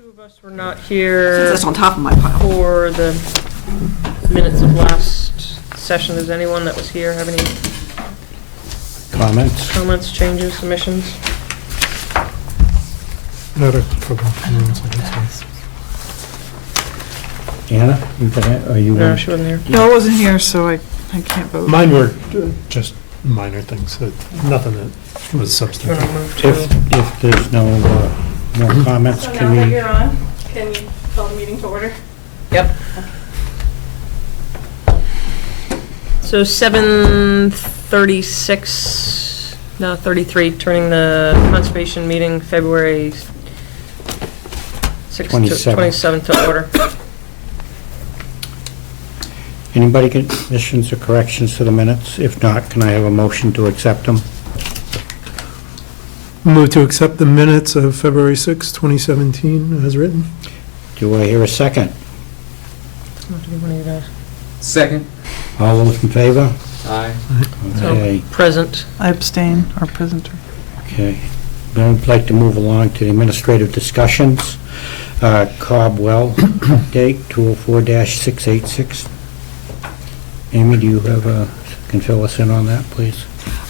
Two of us were not here That's on top of my pile. for the minutes of last session. Does anyone that was here have any comments, changes, submissions? Not a problem. Anna, are you? No, she wasn't here. No, I wasn't here, so I can't vote. Mine were just minor things, nothing that was Do you substantive. want to move to? If there's no more comments, So can now that we? you're on, can you call the meeting to order? Yep. So 7:36, no, 33, turning the conservation meeting February 27th to order. Anybody get additions or corrections to the minutes? If not, can I have a motion to accept them? Move to accept the minutes of February 6, 2017, as written. Do I hear a second? Not to be one of you guys. Second. All those in favor? Aye. Okay, Present. I abstain, or presenter. okay. I'd like to move along to the administrative discussions. Cobb Well update, 204-686. Amy, do you have can fill us in on that, please?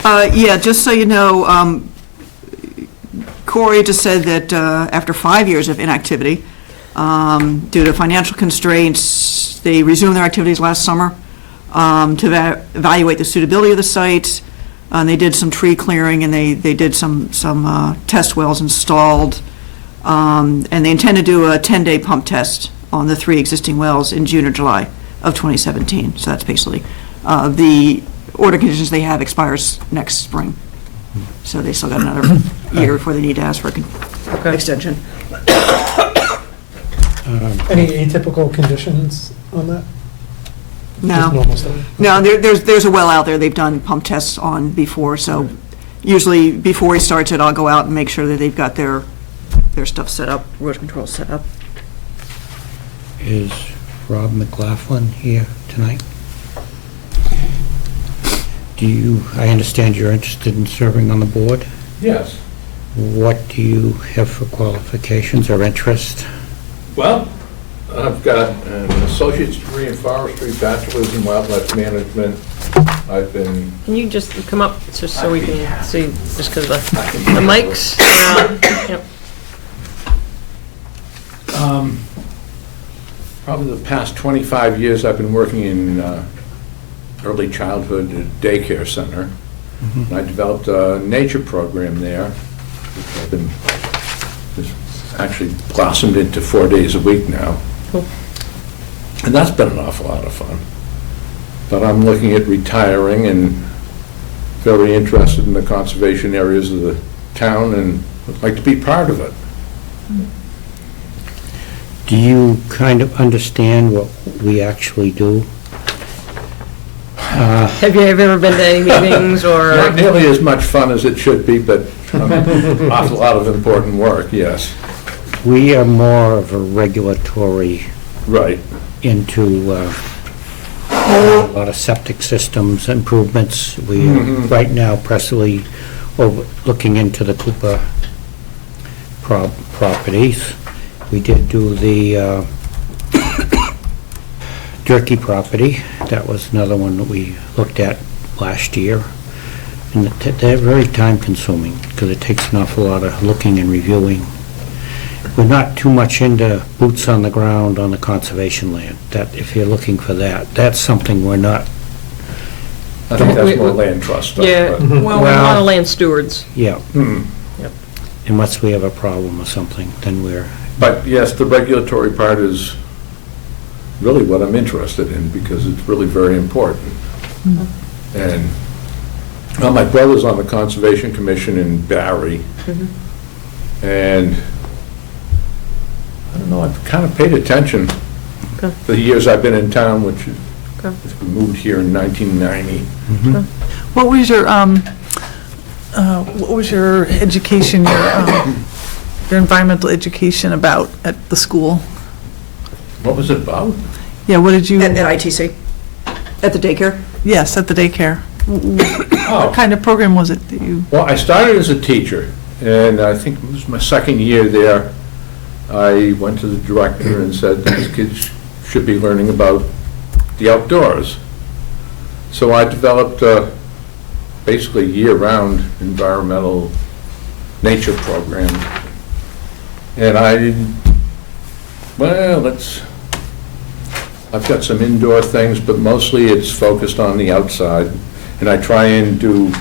Yeah, just so you know, Corey just said that after 5 years of inactivity, due to financial constraints, they resumed their activities last summer to evaluate the suitability of the site. They did some tree clearing, and they did some test wells installed. And they intend to do a 10-day pump test on the 3 existing wells in June or July of 2017. So that's basically, the order conditions they have expires next spring. So they still got another year before they need to ask for an extension. Any atypical conditions on that? Just No, normal stuff? no, there's a well out there they've done pump tests on before, so usually before he starts it, I'll go out and make sure that they've got their stuff set up, erosion control set up. Is Rob McLaughlin here tonight? I understand you're interested in serving on the board? Yes. What do you have for qualifications or interest? Well, I've got an associate's degree in forestry, bachelor's in wildlife management. I've been, Can you just come up just so we can see, just because the mics around? Yep. probably the past 25 years, I've been working in early childhood daycare center. And I developed a nature program there, which I've been, it's actually blossomed into 4 days a week now. Cool. And that's been an awful lot of fun. But I'm looking at retiring and very interested in the conservation areas of the town and would like to be part of it. Do you kind of understand what we actually do? Have you ever been to any meetings or? Not nearly as much fun as it should be, but an awful lot of important work, yes. We are more of a regulatory Right. into a lot of septic systems improvements. We are right now presently looking into the Cooper properties. We did do the Durkee property. That was another one that we looked at last year. And they're very time consuming because it takes an awful lot of looking and reviewing. We're not too much into boots on the ground on the conservation land. That, if you're looking for that, that's something we're not, I think that's more We- land trust stuff. Yeah, but- well, we're not a land stewards. yeah. Mm. Unless we have a problem or something, then we're, But yes, the regulatory part is really what I'm interested in because it's really very important. And, well, my brother's on the Conservation Commission in Barry. And, I don't know, I've kind of paid attention Okay. the years I've been in town, which Okay. we moved here in 1990. What was your education, your environmental education about at the school? What was it about? Yeah, what did you, At ITC, at the daycare. yes, at the daycare. Oh. What kind of program was it that you, Well, I started as a teacher, and I think it was my second year there. I went to the director and said, these kids should be learning about the outdoors. So I developed a basically year-round environmental nature program. And I've got some indoor things, but mostly it's focused on the outside. And I try and do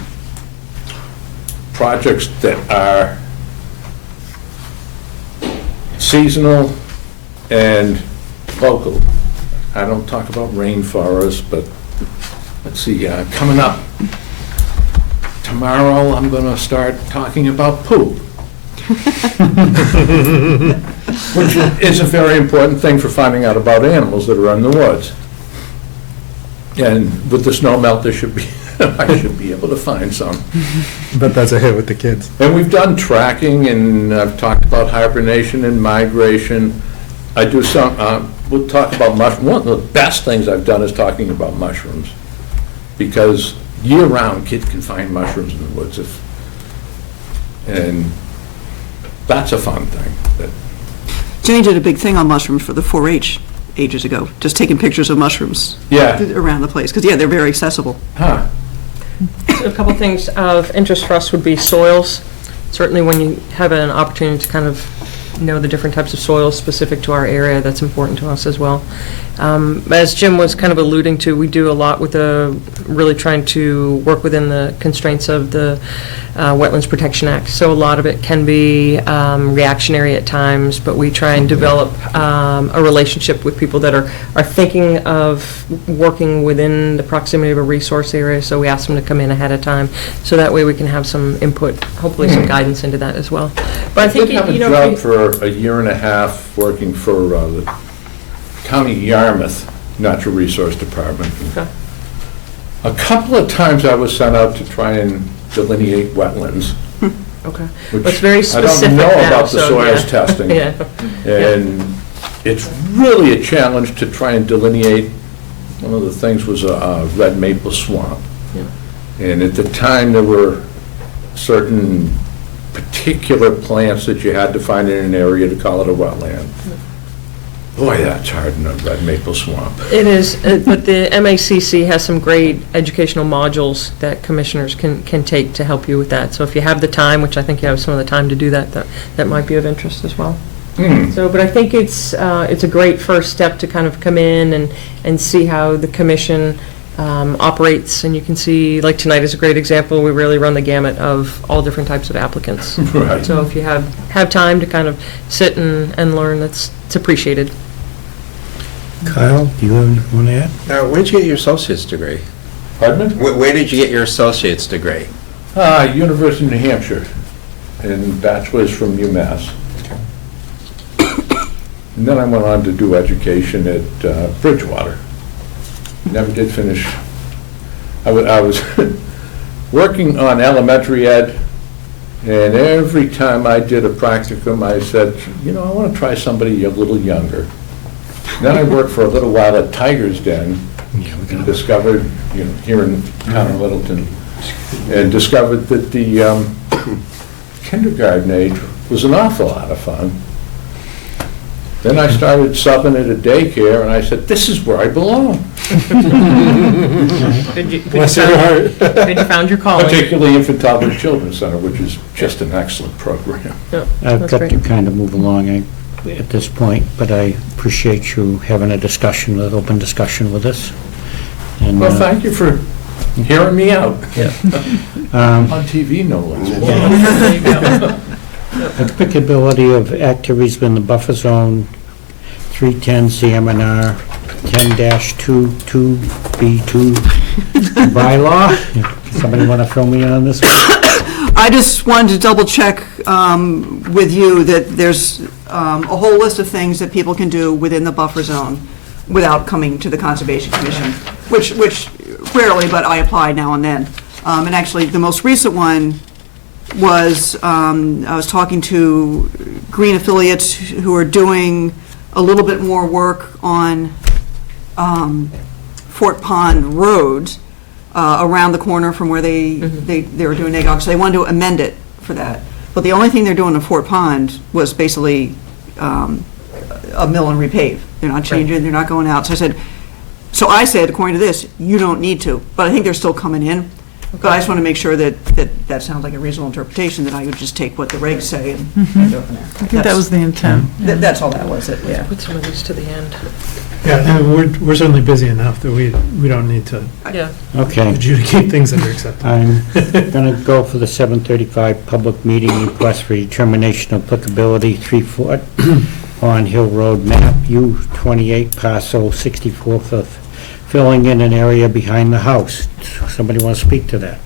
projects that are seasonal and local. I don't talk about rainforests, but let's see, coming up tomorrow, I'm going to start talking about poop, which is a very important thing for finding out about animals that are in the woods. And with the snow melt, there should be, I should be able to find some. But that's a hit with the kids. And we've done tracking, and I've talked about hibernation and migration. I do some, we'll talk about mushrooms. One of the best things I've done is talking about mushrooms, because year-round, kids can find mushrooms in the woods, and that's a fun thing. Jenny did a big thing on mushrooms for the 4-H ages ago, just taking pictures of mushrooms Yeah. around the place, because, yeah, they're very accessible. Huh. A couple things of interest for us would be soils. Certainly when you have an opportunity to kind of know the different types of soils specific to our area, that's important to us as well. As Jim was kind of alluding to, we do a lot with really trying to work within the constraints of the Wetlands Protection Act. So a lot of it can be reactionary at times, but we try and develop a relationship with people that are thinking of working within the proximity of a resource area. So we ask them to come in ahead of time, so that way we can have some input, hopefully some guidance into that as well. But I think, I did have a job for a year and a half working for the County Yarmouth Natural Resource Department. Okay. A couple of times I was sent out to try and delineate wetlands. Okay. Which It's very specific I don't know now, about the so, soils yeah. testing. Yeah. And it's really a challenge to try and delineate. One of the things was a red maple swamp. Yeah. And at the time, there were certain particular plants that you had to find in an area to call it a wetland. Boy, that's hard in a red maple swamp. It is, but the MACC has some great educational modules that commissioners can take to help you with that. So if you have the time, which I think you have some of the time to do that, that might be of interest as well. So, but I think it's a great first step to kind of come in and see how the commission operates, and you can see, like tonight is a great example, we really run the gamut of all different types of applicants. Right. So if you have time to kind of sit and learn, it's appreciated. Kyle, do you want to add? Where'd you get your associate's degree? Pardon me? Where did you get your associate's degree? University of New Hampshire, and bachelor's from UMass. And then I went on to do education at Bridgewater. Never did finish. I was working on elementary ed, and every time I did a practicum, I said, I want to try somebody a little younger. Then I worked for a little while at Tiger's Den, and discovered, here in town of Littleton, and discovered that the kindergarten age was an awful lot of fun. Then I started subbing at a daycare, and I said, this is where I belong. Bless your heart. Good you found your calling. Particularly Infant Toddler Children's Center, which is just an excellent program. Yeah, I've that's got great. to kind of move along at this point, but I appreciate you having a discussion, an open discussion with us. And, Well, thank you for hearing me out. um, On TV, no less. There you go. Applicability of activities within the buffer zone, 310 CMNR 10-22B2 bylaw. Somebody want to fill me in on this one? I just wanted to double check with you that there's a whole list of things that people can do within the buffer zone without coming to the Conservation Commission, which rarely, but I apply now and then. And actually, the most recent one was, I was talking to Green affiliates who are doing a little bit more work on Fort Pond Road, around the corner from where they were doing NAGOG, so they wanted to amend it for that. But the only thing they're doing in Fort Pond was basically a mill and repave. They're not changing, they're not going out. So I said, according to this, you don't need to, but I think they're still coming in. But I just want to make sure that sounds like a reasonable interpretation, that I would just take what the regs say and go from there. I think that was the intent. That's all that was, yeah. Put some of these to the end. Yeah, and we're certainly busy enough that we don't need to Yeah. Okay. adjudicate things that are acceptable. I'm going to go for the 7:35 public meeting request for determination of applicability, 3-foot on Hill Road map, U28 parcel 64 for filling in an area behind the house. Somebody want to speak to that?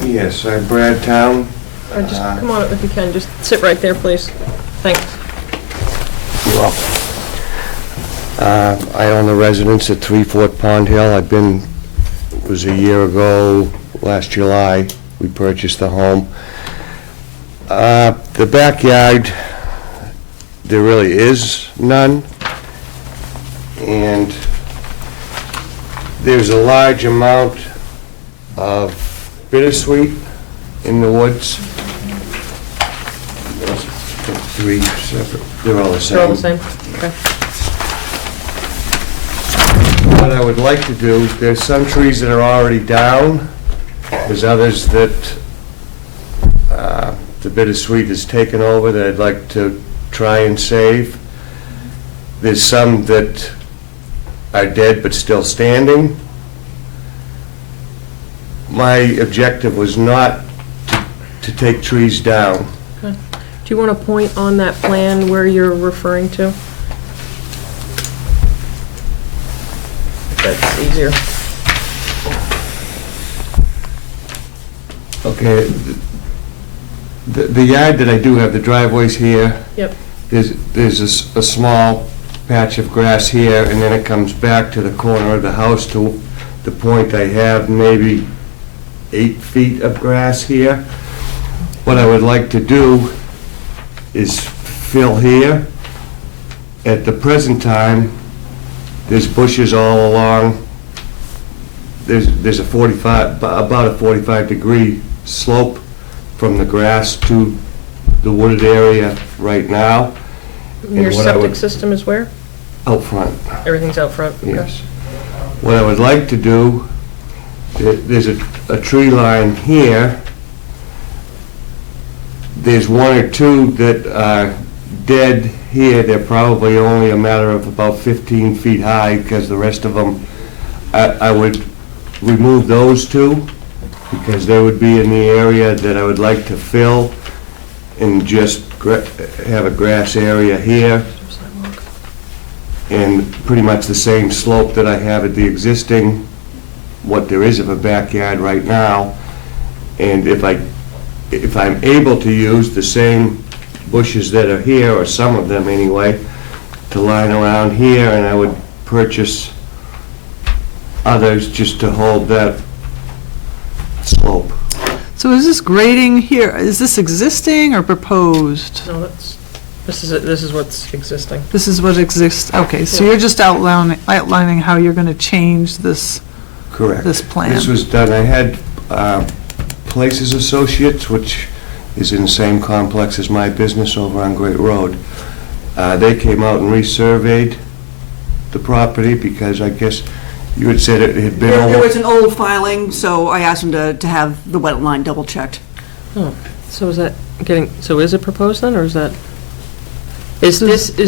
Yes, I'm Brad Town. Just come on up if you can, just sit right there, please. Thanks. You're welcome. I own the residence at 3 Fort Pond Hill. It was a year ago, last July, we purchased the home. The backyard, there really is none. And there's a large amount of bittersweet in the woods. There's 3 separate, they're all the same. They're all the same? Okay. What I would like to do, there's some trees that are already down. There's others that the bittersweet has taken over that I'd like to try and save. There's some that are dead but still standing. My objective was not to take trees down. Do you want to point on that plan where you're referring to? That's easier. Okay, the yard that I do have, the driveway's here. Yep. There's a small patch of grass here, and then it comes back to the corner of the house to the point I have maybe 8 feet of grass here. What I would like to do is fill here. At the present time, there's bushes all along. There's a 45, about a 45-degree slope from the grass to the wooded area right now. Your what I septic would- system is where? Out front. Everything's out front? Okay. Yes. What I would like to do, there's a tree line here. There's 1 or 2 that are dead here. They're probably only a matter of about 15 feet high, because the rest of them, I would remove those 2, because they would be in the area that I would like to fill, and just have a grass area here, and pretty much the same slope that I have at the existing, what there is of a backyard right now. And if I'm able to use the same bushes that are here, or some of them anyway, to line around here, and I would purchase others just to hold that slope. So is this grading here, is this existing or proposed? No, this is what's existing. This is what exists, okay, so you're just outlining how you're going to change this, Correct. this plan. This was done, I had Places Associates, which is in the same complex as my business over on Great Road. They came out and resurveyed the property, because I guess you had said it had been There was over. an old filing, so I asked them to have the wet line double-checked. Oh, so is that so is it proposed then, or is that, is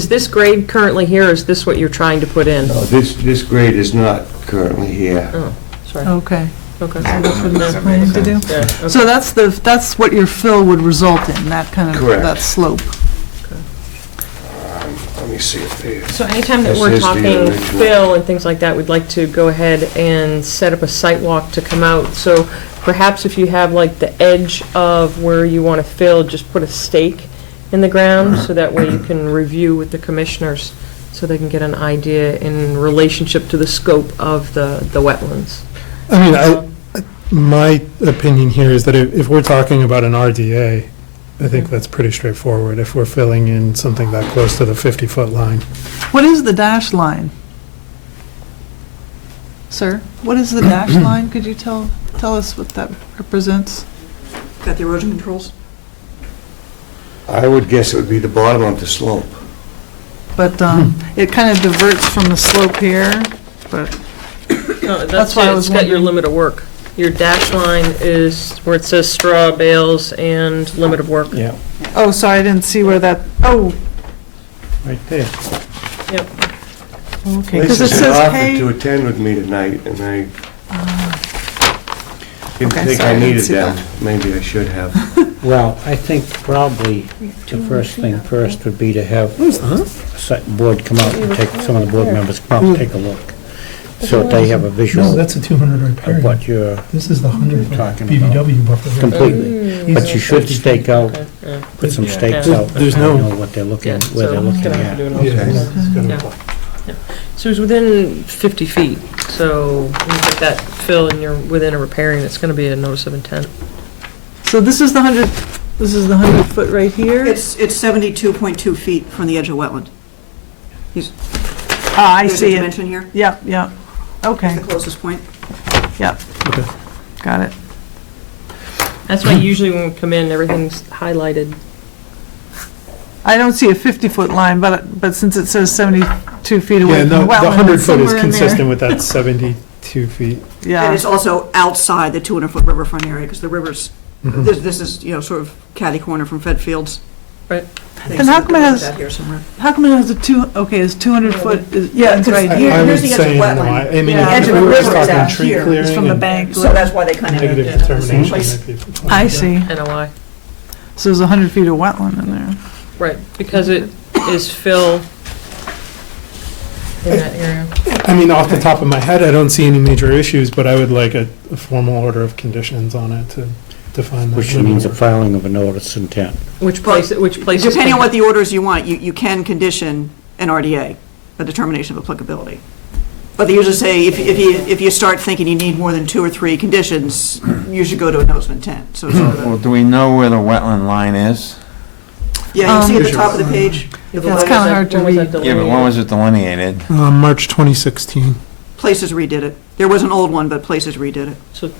this grade currently here, or is this what you're trying to put in? No, this grade is not currently here. Oh, sorry. Okay, Okay. so that's what they're planning to do? Yeah, okay. So that's what your fill would result in, that kind of, Correct. that slope. Let me see if they, So anytime that This we're is the talking original. fill and things like that, we'd like to go ahead and set up a site walk to come out. So perhaps if you have like the edge of where you want to fill, just put a stake in the ground, so that way you can review with the commissioners, so they can get an idea in relationship to the scope of the wetlands. I mean, my opinion here is that if we're talking about an RDA, I think that's pretty straightforward, if we're filling in something that close to the 50-foot line. What is the dash line? Sir, what is the dash line? Could you tell us what that represents? Got the erosion controls? I would guess it would be the bottom of the slope. but it kind of diverts from the slope here, but, No, That's why I was it's got your wondering. limit of work. Your dash line is where it says straw bales and limit of work. Yeah, oh, sorry, I didn't see where that, oh, right there. Yep. okay, because it Lisa's says offered hay. to attend with me tonight, and I didn't Okay, think sorry, I I didn't needed see them. that. Maybe I should have. Well, I think probably the first thing first would be to have board come out and take, some of the board members come out and take a look. So that they have a No, visual that's a 200 of riparian. what you're This is the 100 talking about. BBW buffer. Completely. But you should stake out, Okay, yeah. put some stakes Yeah. out. There's and no- know what they're looking, Yeah, where they're so looking gonna have at. to do an Yeah, alternate. it's gotta- Yeah. So it's within 50 feet, so when you get that fill and you're within a riparian, it's gonna be a notice of intent. So this is the 100 foot right here? It's 72.2 feet from the edge of wetland. Ah, I There's a see it. dimension here, Yeah, yeah, okay, the closest point. yeah. Okay. Got it. That's why usually when we come in, everything's highlighted. I don't see a 50-foot line, but since it says 72 feet Yeah, away from no, the the wetland, 100 it's foot is somewhere in there. consistent with that 72 feet. And Yeah, it's also outside the 200-foot riverfront area, because the river's, Mhm. this is, sort of catty corner from Fed Fields. Right. And how come it has- That here somewhere. how come it has it's 200 foot, yeah, it's right Because here. I Here's would the edge of say, no, wetland. I mean, Yeah. if Edge of we the were river is talking out tree here. clearing It's from the and bank. So that's why they kind of. negative determination, Place. might be fine. I see. NOI. So there's 100 feet of wetland in there. Right, because it is fill in that area. I mean, off the top of my head, I don't see any major issues, but I would like a formal order of conditions on it to define that. Which means a filing of a notice of intent. Which places? Depending on what the orders you want, you can condition an RDA, a determination of applicability. But they usually say, if you start thinking you need more than 2 or 3 conditions, you should go to a notice of intent. So it's sort of Well, a- do we know where the wetland line is? yeah, you see at the top of the page, Yeah, It's kinda hard to read. Yeah, but when was it delineated? March 2016. Places redid it. There was an old one, but Places redid it. So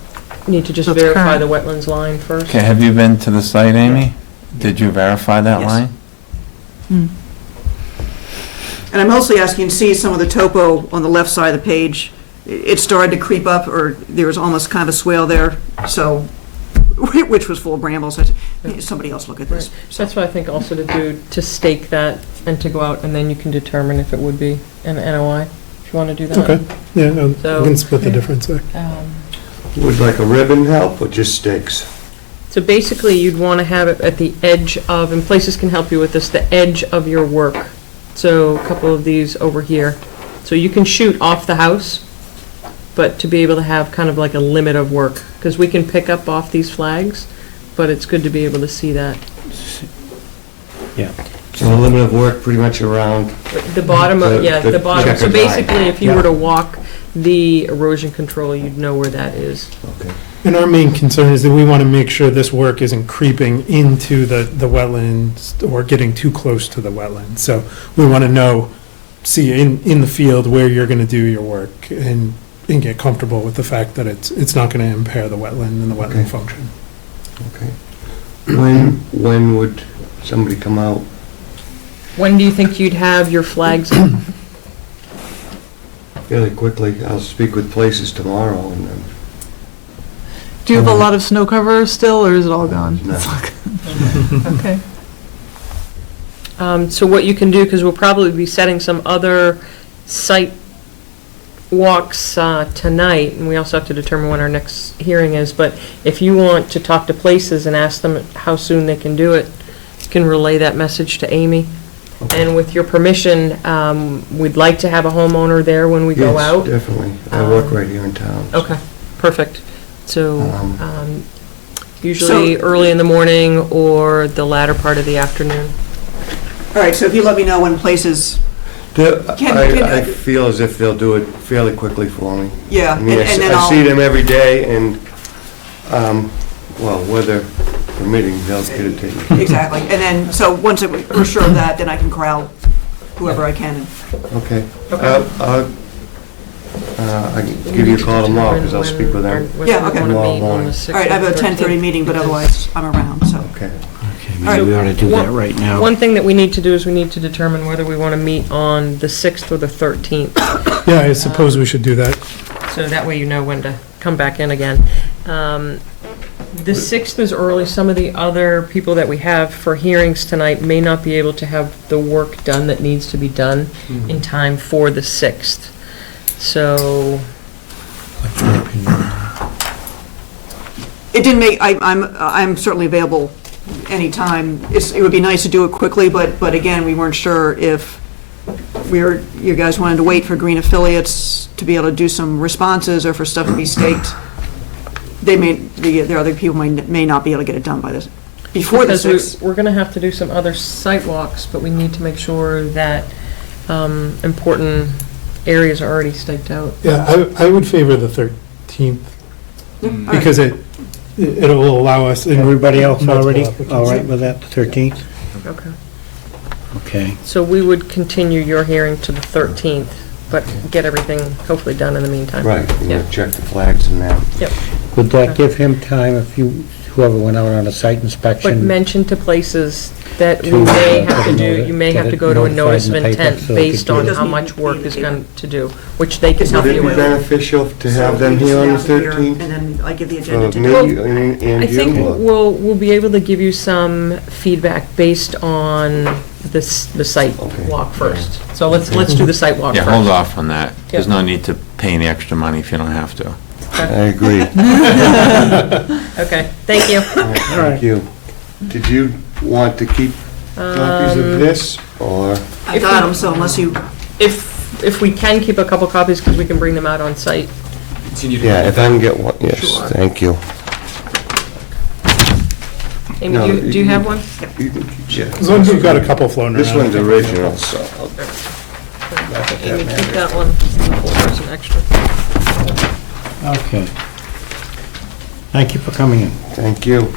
need to just So it's verify current. the wetlands line first. Okay, have you been to the site, Amy? Did you verify that Yes. line? And I'm mostly asking, see some of the topo on the left side of the page. It started to creep up, or there was almost kind of a swale there, so, which was full of brambles. I said, "Hey, somebody else look at this. So that's what I think also to do, to stake that and to go out, and then you can determine if it would be an NOI, if you want to do that. Okay, yeah, we So- can split the difference there. Would like a ribbon help or just stakes? So basically, you'd want to have it at the edge of, and places can help you with this, the edge of your work. So a couple of these over here. So you can shoot off the house, but to be able to have kind of like a limit of work, because we can pick up off these flags, but it's good to be able to see that. So a limit of work pretty much around, The bottom of, The- yeah, the the bottom. So checkered line. basically, if you were Yeah. to walk the erosion control, you'd know where that is. okay. And our main concern is that we want to make sure this work isn't creeping into the wetlands or getting too close to the wetlands. So we want to see in the field where you're going to do your work and get comfortable with the fact that it's not going to impair the wetland and the Okay. wetland function. Okay. When would somebody come out? When do you think you'd have your flags up? Fairly quickly. I'll speak with Places tomorrow and then. Do you have a lot of snow cover still, or is it all gone? No. Okay. So what you can do, because we'll probably be setting some other site walks tonight, and we also have to determine when our next hearing is, but if you want to talk to places and ask them how soon they can do it, you can relay that message to Amy. And with your permission, we'd like to have a homeowner there when we go Yes, out. definitely. I work right here in town. so- Okay, perfect. So Um, usually So- early in the morning or the latter part of the afternoon. All right, so if you let me know when Places, I feel as if they'll do it fairly quickly for me. yeah, I mean, and then I see I'll, them every day and, well, weather permitting, they'll get it taken. exactly. And then, so once we're sure of that, then I can corral whoever I can. Okay. Okay. I can give you a call tomorrow because I'll speak with them. Yeah, okay. Want to meet Tomorrow on the morning. 6th All right, I have a or 10:30 13th, meeting, but because- otherwise, I'm around, so. Okay. Okay, Maybe we ought to do that right now. One thing that we need to do is we need to determine whether we want to meet on the 6th or the 13th. Yeah, I suppose we should do that. So that way you know when to come back in again. The 6th is early. Some of the other people that we have for hearings tonight may not be able to have the work done that needs to be done in time for the 6th. So, It didn't make, I'm certainly available anytime. It would be nice to do it quickly, but again, we weren't sure if you guys wanted to wait for green affiliates to be able to do some responses or for stuff to be staked. The other people may not be able to get it done by before the because 6th. we're going to have to do some other site walks, but we need to make sure that important areas are already staked out. Yeah, I would favor the 13th, because it'll allow us. Everybody else multiple already applicants. all right with that, the 13th? Okay. Okay. So we would continue your hearing to the 13th, but get everything hopefully done in the meantime. Right, we're Yeah. gonna check the flags and that. Yep. Would that give him time if whoever went out on a site But inspection? mention to places that we To, may have put to a do, noti- you may get have to it go to a notified notice in of the paper intent so they based could on do it. how much work is going to do, which they can help Would it you be with. beneficial to have them here on the 13th? And then I give the For agenda to me Doug. and I think you? or- we'll be able to give you some feedback based on the site Okay. walk first. So let's do the site walk Yeah, first. hold off on that. There's Yeah. no need to pay any extra money if you don't have to. I agree. Okay, thank you. Thank you. Did you want to keep copies of this, or? I got them, so unless you, If we can keep a couple copies, because we can bring them out on site. Yeah, if I can get one, yes, Sure. thank you. Amy, No, do you have one? You can keep As long as you've got a couple floating around. This one's original, so. Amy, keep that one. There's an extra. Okay. Thank you for coming in. Thank you.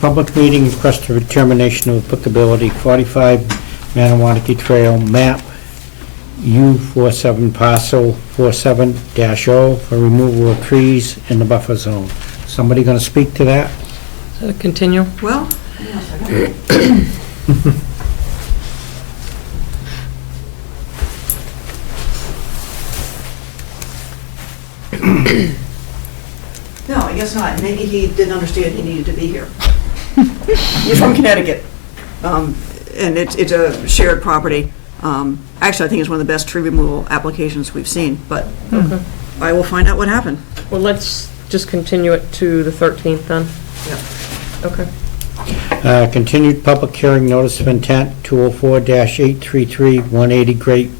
Public meeting, request for determination of applicability, 45 Manawanaki Trail, map U47 parcel 47-0 for removal of trees in the buffer zone. Somebody going to speak to that? Continue. well, no, I guess not. Maybe he didn't understand he needed to be here. He's from Connecticut, and it's a shared property. Actually, I think it's one of the best tree removal applications we've seen, but Okay. I will find out what happened. Well, let's just continue it to the 13th then. Yeah. Okay. Continued public hearing notice of intent, 204-833, 180 Great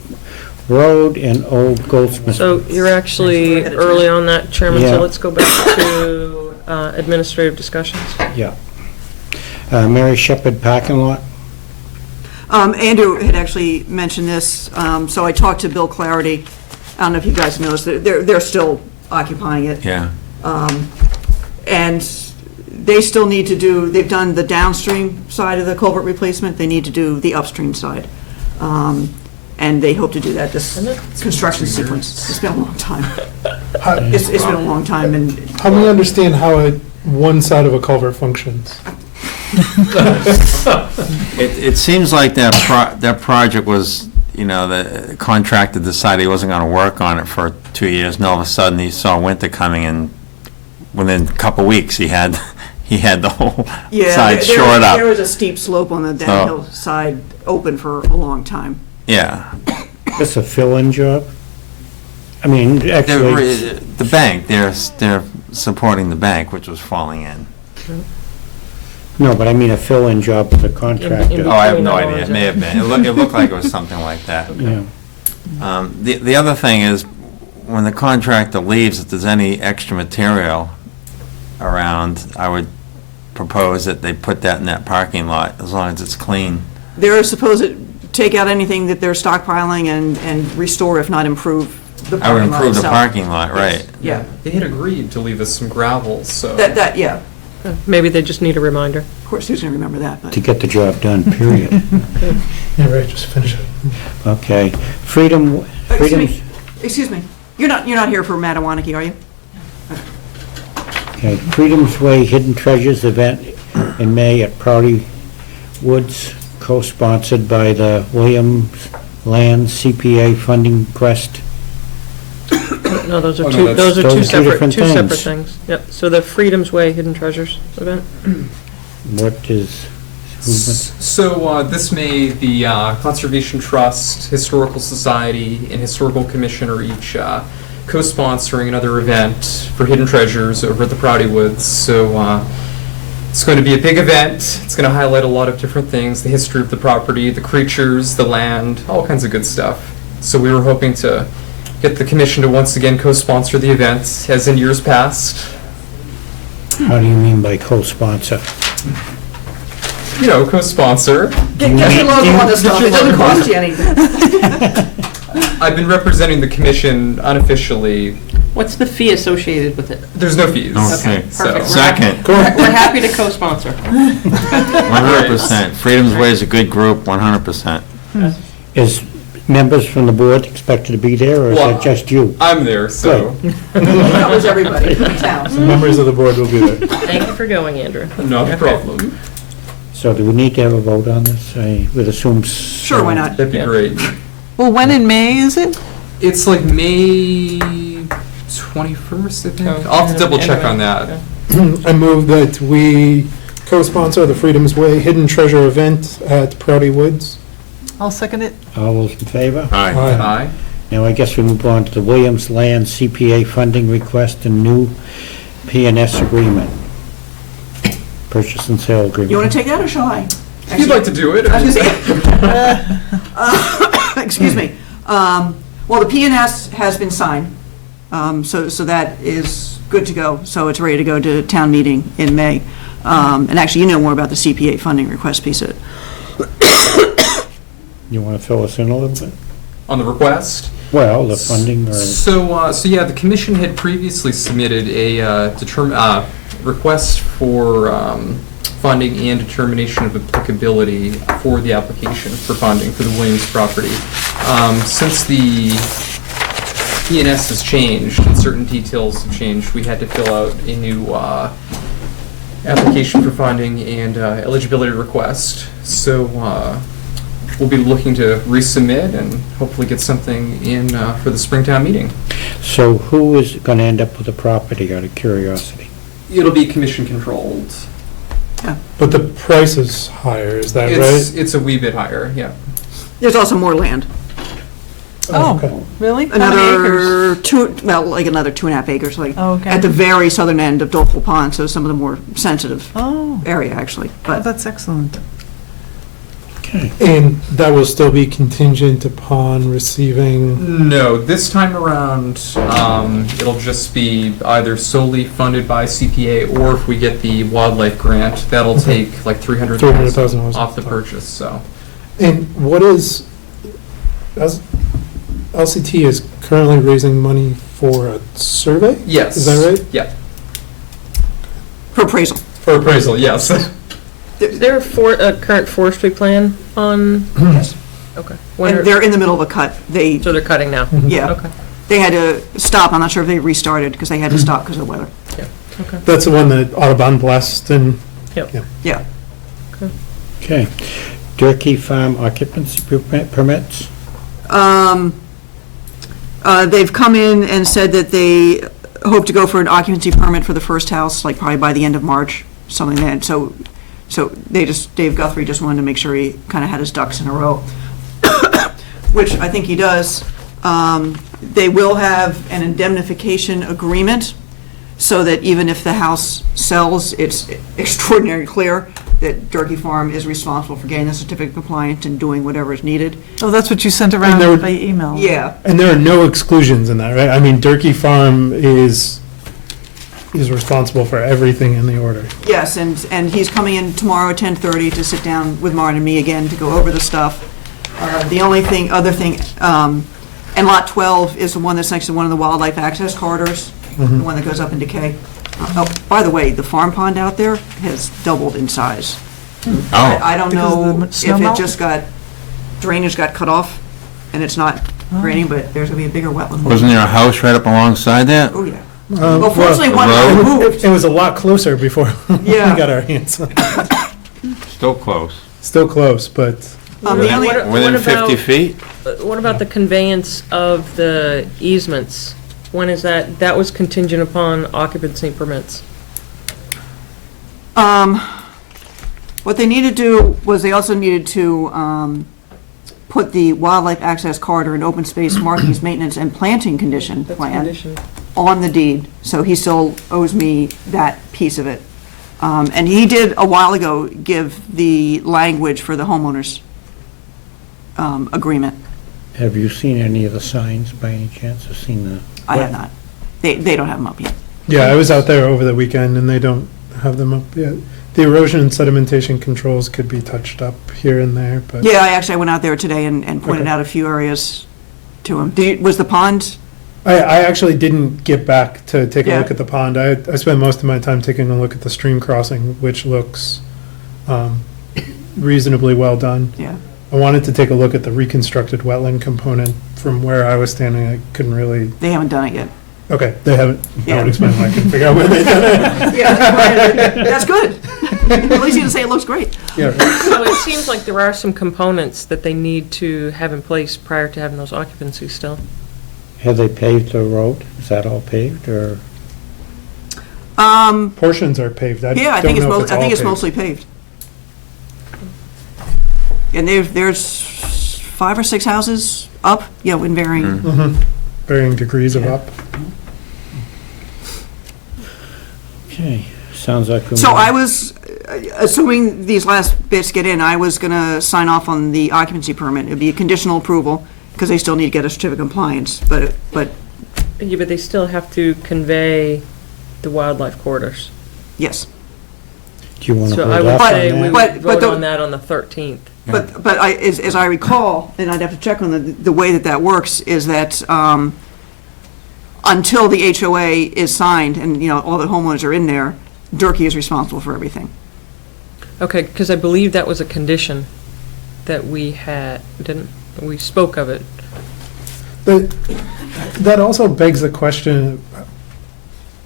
Road and Old Goldsmith. So you're actually Ahead of time. early on that, Chairman, Yeah. so let's go back to administrative discussions. Yeah. Mary Shepherd parking lot. Andrew had actually mentioned this, so I talked to Bill Clarity. I don't know if you guys noticed, they're still occupying it. Yeah. And they still need to do, they've done the downstream side of the culvert replacement, they need to do the upstream side. And they hope to do that this construction sequence. It's been a long time. It's been a long time, and Help me understand how one side of a culvert functions. It seems like that project was, the contractor decided he wasn't gonna work on it for 2 years, and all of a sudden he saw winter coming, and within a couple weeks, he had the whole yeah, side shored there up. was a steep slope on the downhill side open for a long time. Yeah. That's a fill-in job? I mean, actually, The bank, they're supporting the bank, which was falling in. no, but I mean a fill-in job for the contractor. Oh, I have no Between idea. It the may have been. It looked like it was something like that. Yeah. The other thing is, when the contractor leaves, if there's any extra material around, I would propose that they put that in that parking lot, as long as it's clean. They're supposed to take out anything that they're stockpiling and restore, if not improve, the I would parking lot improve the itself. parking lot, right. Yeah, They had agreed to leave us some gravel, so. yeah, Maybe they just need a reminder. of course, who's gonna remember that, but. To get the job done, period. Yeah, right, just finish it. Okay. Freedom, Excuse me, you're not here for Matawanaki, are you? okay, Freedom's Way Hidden Treasures event in May at Proudy Woods, co-sponsored by the Williams Land CPA funding request. No, those are Oh, no, two, that's- those are Those two are two separate, different two separate things. things. Yep, so the Freedom's Way Hidden Treasures event. What is, So this May, the Conservation Trust, Historical Society, and Historical Commission are each co-sponsoring another event for Hidden Treasures over at the Prouty Woods. So it's going to be a big event. It's going to highlight a lot of different things, the history of the property, the creatures, the land, all kinds of good stuff. So we were hoping to get the commission to once again co-sponsor the event, as in years past. how do you mean by co-sponsor? You know, co-sponsor. Get your logo on the stuff, it doesn't cost you anything. I've been representing the commission unofficially. What's the fee associated with it? There's no fees. Okay. So- Perfect. Second, We're happy to co-sponsor. 100%. Freedom's Way is a good group, 100%. Is members from the board expected to be there, or is Well, it just you? I'm there, so Covers everybody in town. Members of the board will be there. Thank you for going, Andrew. not a problem. So do we need to have a vote on this? I would assume. Sure, why not? That'd be Yeah. great. Well, when in May is it? It's like May 21st, I think. Oh, I'll have to double check anyway, on that. I move that we co-sponsor the Freedom's Way Hidden Treasure event at Prouty Woods. I'll second it. All those in favor? Aye. Aye. Now, I guess we move on to the Williams Land CPA funding request and new PNS agreement. Purchase and sale agreement. You want to take that, or shall I? If you'd like to do it. I was gonna say- excuse me. Well, the PNS has been signed, so that is good to go. So it's ready to go to town meeting in May. And actually, you know more about the CPA funding request piece of it. You want to fill us in a little bit? On the request. Well, the funding or, So yeah, the commission had previously submitted a request for funding and determination of applicability for the application for funding for the Williams property. Since the ENS has changed and certain details have changed, we had to fill out a new application for funding and eligibility request. So we'll be looking to resubmit and hopefully get something in for the Springtown meeting. so who is going to end up with the property, out of curiosity? It'll be commission controlled. But the price is higher, is that It's, right? it's a wee bit higher, yeah. There's also more land. Okay. Oh, really? How many acres? Another 2.5 acres, like Oh, okay. at the very southern end of Doleful Pond, so some of the more sensitive Oh, area, actually. oh, But that's excellent. Okay. And that will still be contingent upon receiving, No, this time around, it'll just be either solely funded by CPA, or if we get the wildlife grant, that'll Okay. take like $300,000 $300,000 off the purchase, so. and what is, LCT is currently raising money for a survey? Yes. Is that right? Yeah, for appraisal. for appraisal, yes. Is there a current forestry plan on? Yes. Okay. When And are- they're in the middle of a cut. So they're cutting now? Yeah, Okay. they had to stop. I'm not sure if they restarted because they had to stop because of the weather. That's the one that Audubon blessed and, Yeah. Okay. Durkey Farm occupancy permits? They've come in and said that they hope to go for an occupancy permit for the first house, like probably by the end of March, something like that. So Dave Guthrie just wanted to make sure he kind of had his ducks in a row, which I think he does. They will have an indemnification agreement so that even if the house sells, it's extraordinarily clear that Durkey Farm is responsible for getting the certificate of compliance and doing whatever is needed. Oh, that's what you sent there around would- by email. Yeah, and there are no exclusions in that, right? I mean, Durkey Farm is responsible for everything in the order. yes, and he's coming in tomorrow at 10:30 to sit down with Martin and me again to go over the stuff. The only other thing, and Lot 12 is the one that's next to one of the wildlife access corridors, the one that goes up in Decay. Oh, by the way, the farm pond out there has doubled in size. Oh, I don't Because of know the if snow it melt? just drainage got cut off, and it's not draining, but there's gonna be a bigger wetland. wasn't there a house right up alongside that? Oh, yeah. Well, fortunately, one road? got moved. It was a lot closer before we Yeah. got our hands on it. Still close. Still close, but The What- only- what Within about- 50 feet? What about the conveyance of the easements? When is that? That was contingent upon occupancy permits. What they needed to do was they also needed to put the wildlife access corridor and open space markings, maintenance, and planting condition That's plan condition. on the deed, so he still owes me that piece of it. And he did, a while ago, give the language for the homeowners agreement. Have you seen any of the signs by any chance? I've seen the. I have not. They don't have them up yet. yeah, I was out there over the weekend and they don't have them up yet. The erosion and sedimentation controls could be touched up here and there, but. Yeah, I went out there today and pointed Okay. out a few areas to him. Was the pond? I actually didn't get back to take a Yeah. look at the pond. I spent most of my time taking a look at the stream crossing, which looks reasonably well done. Yeah. I wanted to take a look at the reconstructed wetland component. From where I was standing, I couldn't really, They haven't done it yet. okay, they haven't, that Yeah. would explain why I couldn't figure out where they done it. Yeah, that's good. At least you didn't say it looks great. Yeah, right. So it seems like there are some components that they need to have in place prior to having those occupancies still. Have they paved the road? Is that all paved, or? Portions are paved. I Yeah, I don't think know if it's I think all it's paved. mostly paved. And there's 5 or 6 houses up, in varying. Mhm. Varying degrees of Yeah. up. Okay, sounds like. we So might- I was, assuming these last bits get in, I was going to sign off on the occupancy permit. It'd be a conditional approval, because they still need to get a certificate of compliance, but Yeah, but they still have to convey the wildlife corridors. yes. Do you want to So hold I would off on say we that? But- would but vote the- on that on the 13th. But as I recall, and I'd have to check on the way that works, is that until the HOA is signed and, all the homeowners are in there, Durkee is responsible for everything. Okay, because I believe that was a condition that we had, we spoke of it. But that also begs the question,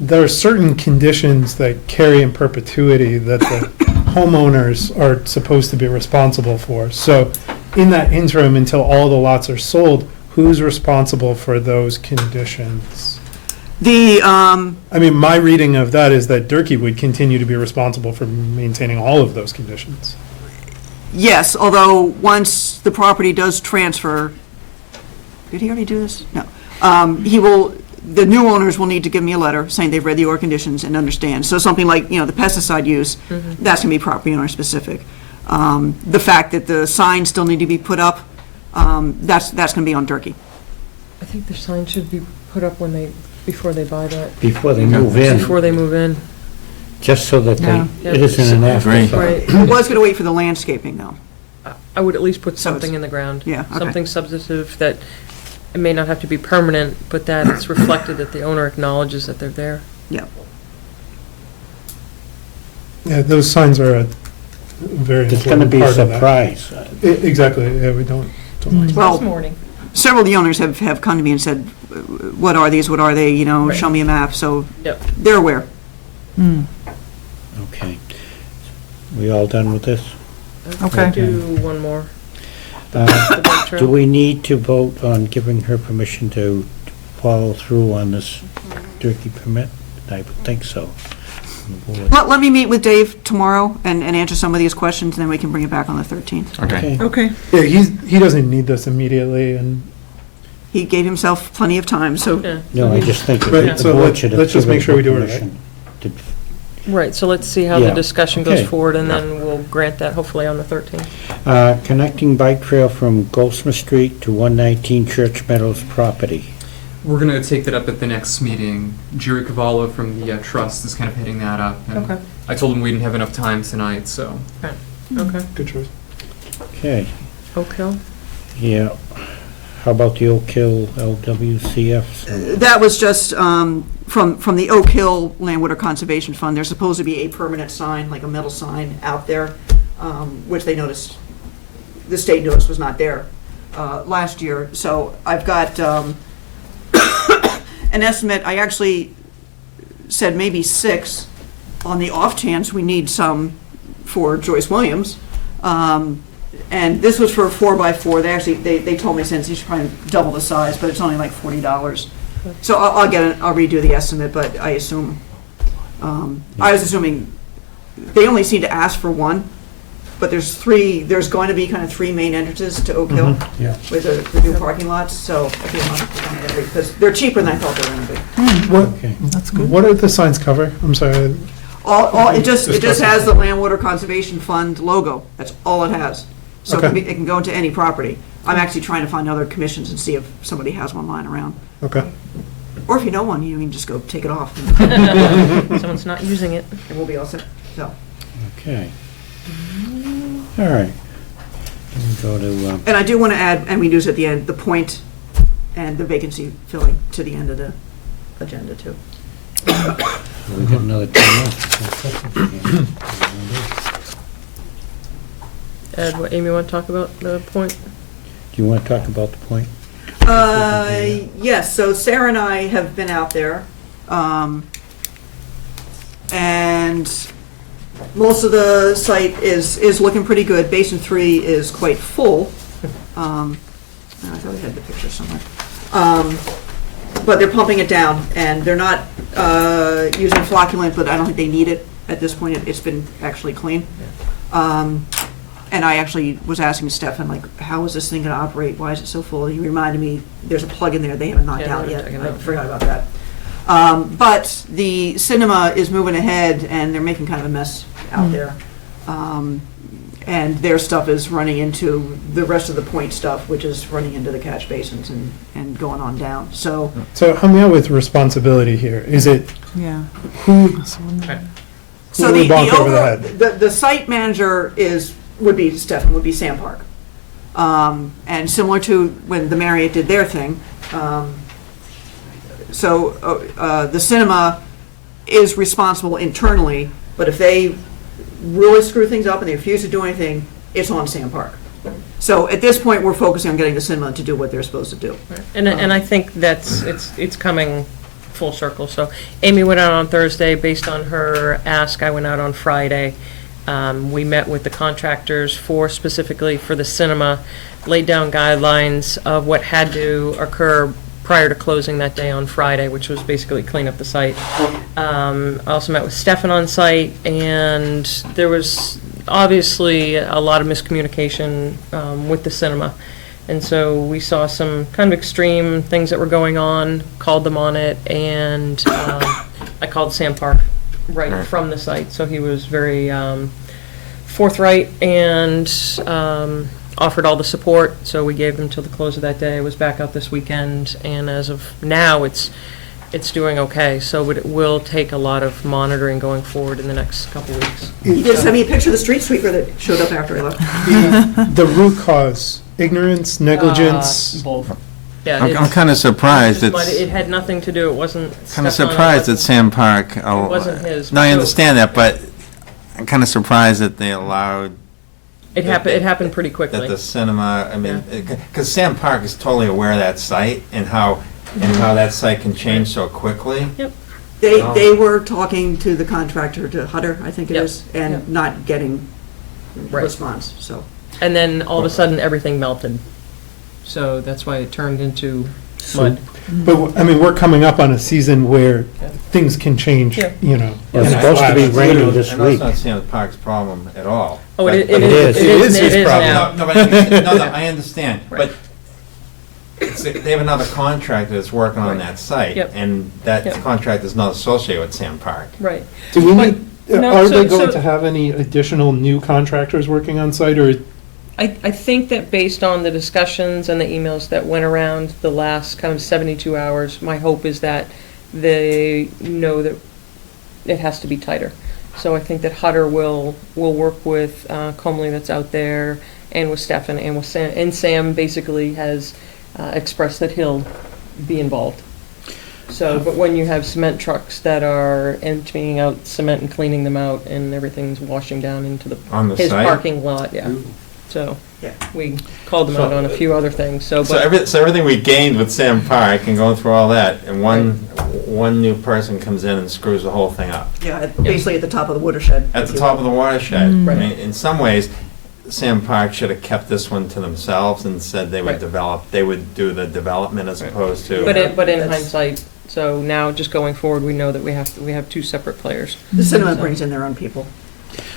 there are certain conditions that carry in perpetuity that the homeowners are supposed to be responsible for. So in that interim, until all the lots are sold, who's responsible for those conditions? I mean, my reading of that is that Durkee would continue to be responsible for maintaining all of those conditions. Yes, although once the property does transfer, did he already do this? No. The new owners will need to give me a letter saying they've read the order conditions and understand. So something like, the pesticide use, that's going to be property owner specific. The fact that the signs still need to be put up, that's going to be on Durkee. I think the sign should be put up before they buy that, Before they move in, before they move in. just so that Yeah. it isn't an Agree. afterthought. Right. I was going to wait for the landscaping, though. I would at least put So something it's- in the ground. Yeah, okay. Something substantive that, it may not have to be permanent, but that it's reflected that the owner acknowledges that they're there. Yeah. Yeah, those signs are a very It's going to important be a part of that. surprise. Exactly, yeah, we don't like Well, morning. several of the owners have come to me and said, what are these, what are they, show me a map, so Yep. they're aware. Okay. We all done with this? Okay. Do one more. Uh, The bike trail. Do we need to vote on giving her permission to follow through on this Durkee permit? I would think so. Let me meet with Dave tomorrow and answer some of these questions, and then we can bring it back on the 13th. Okay. Okay. Yeah, he doesn't need this immediately, and, He gave himself plenty of time, so Yeah. No, I just think that Right, the so board let's- should have let's just given make sure we do it her right. permission to- Right, so let's see how the Yeah, discussion goes okay. forward, and then we'll grant that hopefully on the 13th. Connecting bike trail from Goldsmith Street to 119 Church Meadows property. We're going to take that up at the next meeting. Jerry Cavallo from the trust is kind of heading that up. And Okay. I told him we didn't have enough time tonight, so. Okay. good choice. Okay, Oak Hill? yeah. How about the Oak Hill LWCF? that was just from the Oak Hill Land Water Conservation Fund. There's supposed to be a permanent sign, like a metal sign, out there, which they noticed, the state noticed was not there last year. So I've got an estimate. I actually said maybe 6 on the off chance we need some for Joyce Williams. And this was for a 4x4. They actually, they told me since you should probably double the size, but it's only like $40. So I'll redo the estimate, but I assume, I was assuming, they only seem to ask for one, but there's going to be kind of three main entrances to Oak Hill Yeah. with the new parking lots, so I think because they're cheaper than I thought they were going to be. What, Okay. That's good. what are the signs cover? I'm sorry. It just has the Land Water Conservation Fund logo. That's all it has. So Okay. it can go into any property. I'm actually trying to find other commissions and see if somebody has one lying around. Okay. Or if you know one, you can just go take it off, Someone's not using it. and we'll be all set. So, Okay. All right. Then we go to, and I do want to add, and we do this at the end, the point and the vacancy filling to the end of the agenda too. we got another 10 minutes. Ed, what, Amy, want to talk about the point? Do you want to talk about the point? Yes, so Sarah and I have been out there, and most of the site is looking pretty good. Basin 3 is quite full. I thought we had the picture somewhere. But they're pumping it down, and they're not using flocculant, but I don't think they need it at this point. It's been actually clean. And I actually was asking Stefan, like, how is this thing gonna operate? Why is it so full? He reminded me, there's a plug in there they haven't knocked Yeah, out they yet. haven't taken it I out. forgot about that. But the cinema is moving ahead, and they're making kind of a mess out there. And their stuff is running into the rest of the point stuff, which is running into the catch basins and going on down. So, So help me out with responsibility here. Is it Yeah. who so we the bonk over the over, head? the site manager would be Stefan, would be Sam Park. And similar to when the Marriott did their thing, the cinema is responsible internally, but if they really screw things up and they refuse to do anything, it's on Sam Park. So at this point, we're focusing on getting the cinema to do what they're supposed to do. And I think it's coming full circle. So Amy went out on Thursday. Based on her ask, I went out on Friday. We met with the contractors specifically for the cinema, laid down guidelines of what had to occur prior to closing that day on Friday, which was basically clean up the site. I also met with Stefan on site, and there was obviously a lot of miscommunication with the cinema. And so we saw some kind of extreme things that were going on, called them on it, and I called Sam Park right from the site. So he was very forthright and offered all the support. So we gave them till the close of that day. I was back out this weekend, and as of now, it's doing okay. So it will take a lot of monitoring going forward in the next couple weeks. He did send me a picture of the street sweeper that showed up after I left. The root cause, ignorance, negligence? Both. Yeah, I'm it's- kind of surprised It had nothing to do, it wasn't. Kind of Stefan, surprised it at Sam Park. It wasn't his. No, I So- understand that, but I'm kind of surprised that they allowed It happened pretty that quickly. the cinema, I mean, because Sam Park is totally aware of that site and how that site can change so quickly. Yep. They were talking to the contractor, to Hutter, I think it Yep. is, and Yep. not getting Right. response, so. And then all of a sudden, everything melted. So that's why it turned into mud. But, I mean, we're coming up on a season where Yeah. things can change, Yeah. you know. Yeah, it's in a supposed to be flash. raining this I know it's week. not Sam Park's problem at all. Oh, but- it but is. It is his It is problem. now. No, but I understand, Right. but they have another contractor that's working on Right. that site, Yep. and that Yep. contractor is not associated with Sam Park. Right. Do we But- need, no, are so- they going so- to have any additional new contractors working on site, or? I think that based on the discussions and the emails that went around the last kind of 72 hours, my hope is that they know that it has to be tighter. So I think that Hutter will work with Comley that's out there, and with Stefan, and with Sam. And Sam basically has expressed that he'll be involved. So, but when you have cement trucks that are emptying out cement and cleaning them out, and everything's washing down into On the his site? parking lot, yeah. So, Yeah. we called them out on a few other things, so, So but, everything we gained with Sam Park and going through all that, and one new person comes in and screws the whole thing up. Yeah, basically at the top of the watershed. At the top of the watershed. I Right. mean, in some ways, Sam Park should have kept this one to themselves and said they would Right. they would do the development as opposed to. But in that's- hindsight, so now just going forward, we know that we have two separate players. The cinema brings in their own people.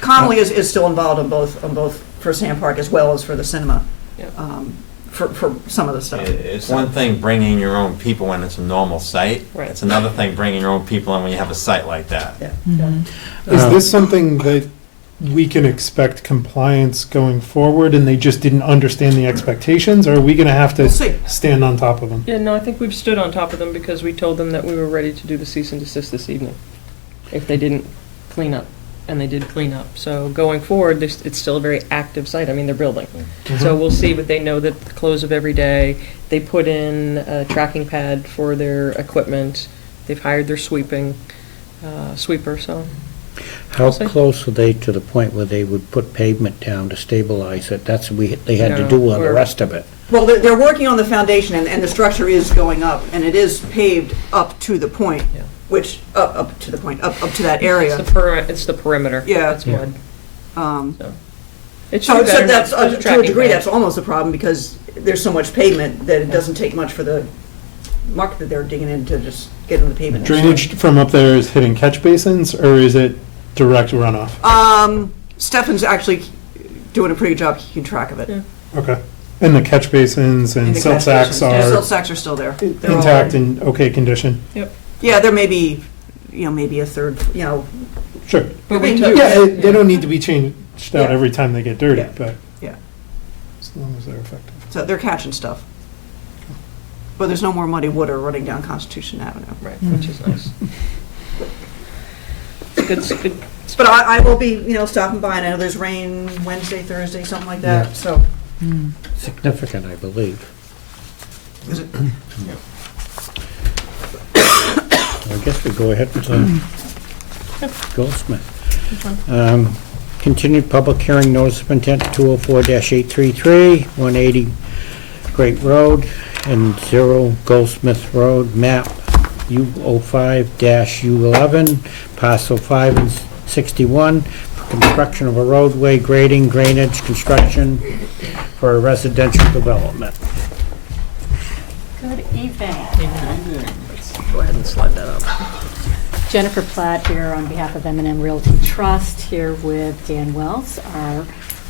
Connolly is still involved on both for Sand Park as well as for the cinema, Yep. for some of the stuff. It's one thing bringing your own people when it's a normal site. Right. It's another thing bringing your own people in when you have a site like that. Is this something that we can expect compliance going forward, and they just didn't understand the expectations, or are we gonna have We'll to see. stand on top of them? Yeah, no, I think we've stood on top of them because we told them that we were ready to do the cease and desist this evening if they didn't clean up, and they did clean up. So going forward, it's still a very active site. I mean, they're building. So we'll see, but they know that at the close of every day, they put in a tracking pad for their equipment. They've hired their sweeper, so. How See? close are they to the point where they would put pavement down to stabilize it? They had to No, do on the we're- rest of it. Well, they're working on the foundation, and the structure is going up, and it is paved up to the point, Yeah. which, up to the point, up to that area. It's the perimeter. Yeah. That's mud. Um, It should be So better now. that's, There's to a tracking degree, pad. that's almost a problem, because there's so much pavement that it doesn't take much for the muck that they're digging in to just get in the pavement. Drainage from up there is hitting catch basins, or is it direct runoff? Stefan's actually doing a pretty good job keeping track of it. Yeah. Okay. And the catch basins and And the silt catch sacks basins. The are silt sacks are still there. They're all- intact and okay condition? Yeah, there may be, maybe a third, Sure. But we Yeah, took, Yeah, they don't need to be changed out Yeah. every time they get dirty, Yeah. but Yeah. as long as they're effective. so they're catching stuff. But there's no more muddy water running down Constitution Avenue. right, which is nice. Good. But I will be, stopping by, and I know there's rain Wednesday, Thursday, something like Yeah. that, so. Significant, I believe. Is it- I guess we go ahead with Goldsmith. Continued public hearing notice of intent 204-833, 180 Great Road and 0 Goldsmith Road, map U05-U11, parcel 5 and 61, for construction of a roadway, grading, drainage, construction for a residential development. Good evening. Go ahead and slide that up. Jennifer Platt here on behalf of M&M Realty Trust, here with Dan Wells, our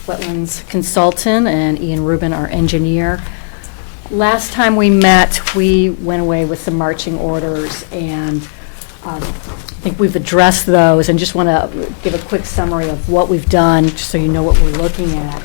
wetlands consultant, and Ian Rubin, our engineer. Last time we met, we went away with some marching orders, and I think we've addressed those, and just want to give a quick summary of what we've done, just so you know what we're looking at.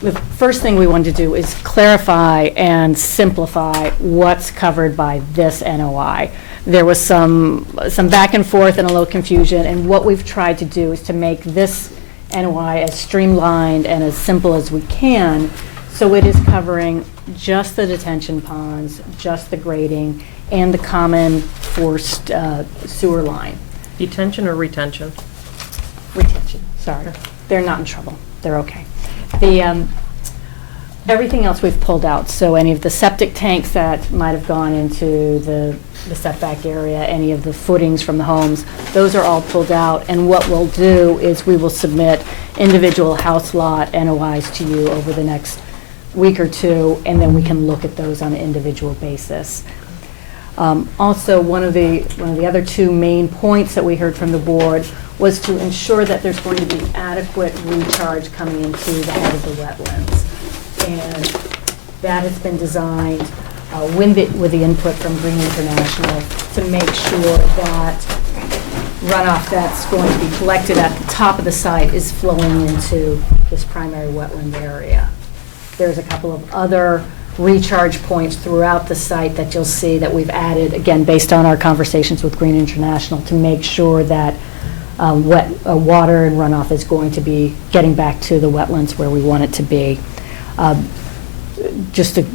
The first thing we wanted to do is clarify and simplify what's covered by this NOI. There was some back and forth and a little confusion, and what we've tried to do is to make this NOI as streamlined and as simple as we can, so it is covering just the detention ponds, just the grading, and the common forced sewer line. Detention or retention? Retention, sorry. They're not in trouble. They're okay. Everything else we've pulled out, so any of the septic tanks that might have gone into the setback area, any of the footings from the homes, those are all pulled out, and what we'll do is we will submit individual house lot NOIs to you over the next week or two, and then we can look at those on an individual basis. Also, one of the other two main points that we heard from the board was to ensure that there's going to be adequate recharge coming into the head of the wetlands. And that has been designed with the input from Green International to make sure that runoff that's going to be collected at the top of the site is flowing into this primary wetland area. There's a couple of other recharge points throughout the site that you'll see that we've added, again, based on our conversations with Green International, to make sure that water and runoff is going to be getting back to the wetlands where we want it to be. Just to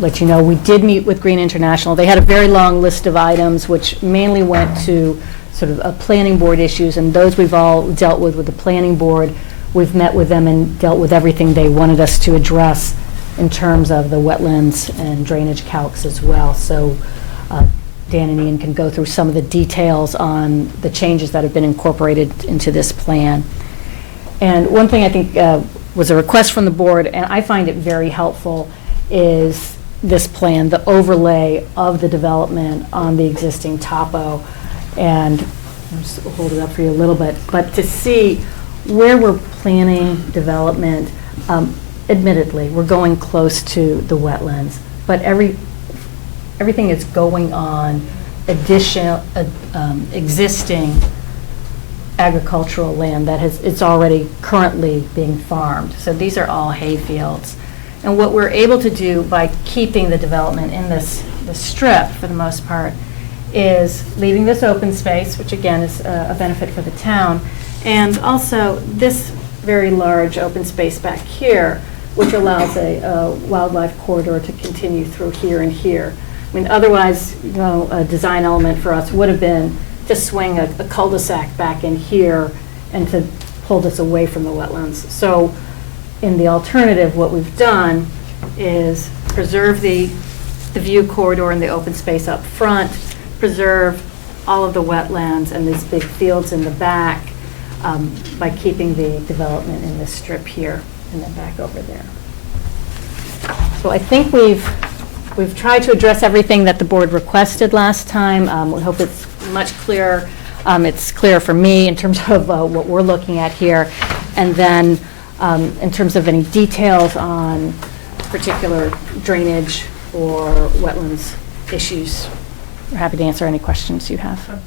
let you know, we did meet with Green International. They had a very long list of items, which mainly went to sort of planning board issues, and those we've all dealt with the planning board. We've met with them and dealt with everything they wanted us to address in terms of the wetlands and drainage calcs as well. So Dan and Ian can go through some of the details on the changes that have been incorporated into this plan. And one thing I think was a request from the board, and I find it very helpful, is this plan, the overlay of the development on the existing topo. And I'll just hold it up for you a little bit, but to see where we're planning development, admittedly, we're going close to the wetlands, but everything is going on existing agricultural land that it's already currently being farmed. So these are all hay fields. And what we're able to do by keeping the development in this strip, for the most part, is leaving this open space, which again is a benefit for the town, and also this very large open space back here, which allows a wildlife corridor to continue through here and here. I mean, otherwise, you know, a design element for us would have been to swing a cul-de-sac back in here and to pull this away from the wetlands. So in the alternative, what we've done is preserve the view corridor and the open space up front, preserve all of the wetlands and these big fields in the back by keeping the development in this strip here and then back over there. So I think we've tried to address everything that the board requested last time. We hope it's much clearer. It's clear for me in terms of what we're looking at here. And then in terms of any details on particular drainage or wetlands issues, we're happy to answer any questions you have.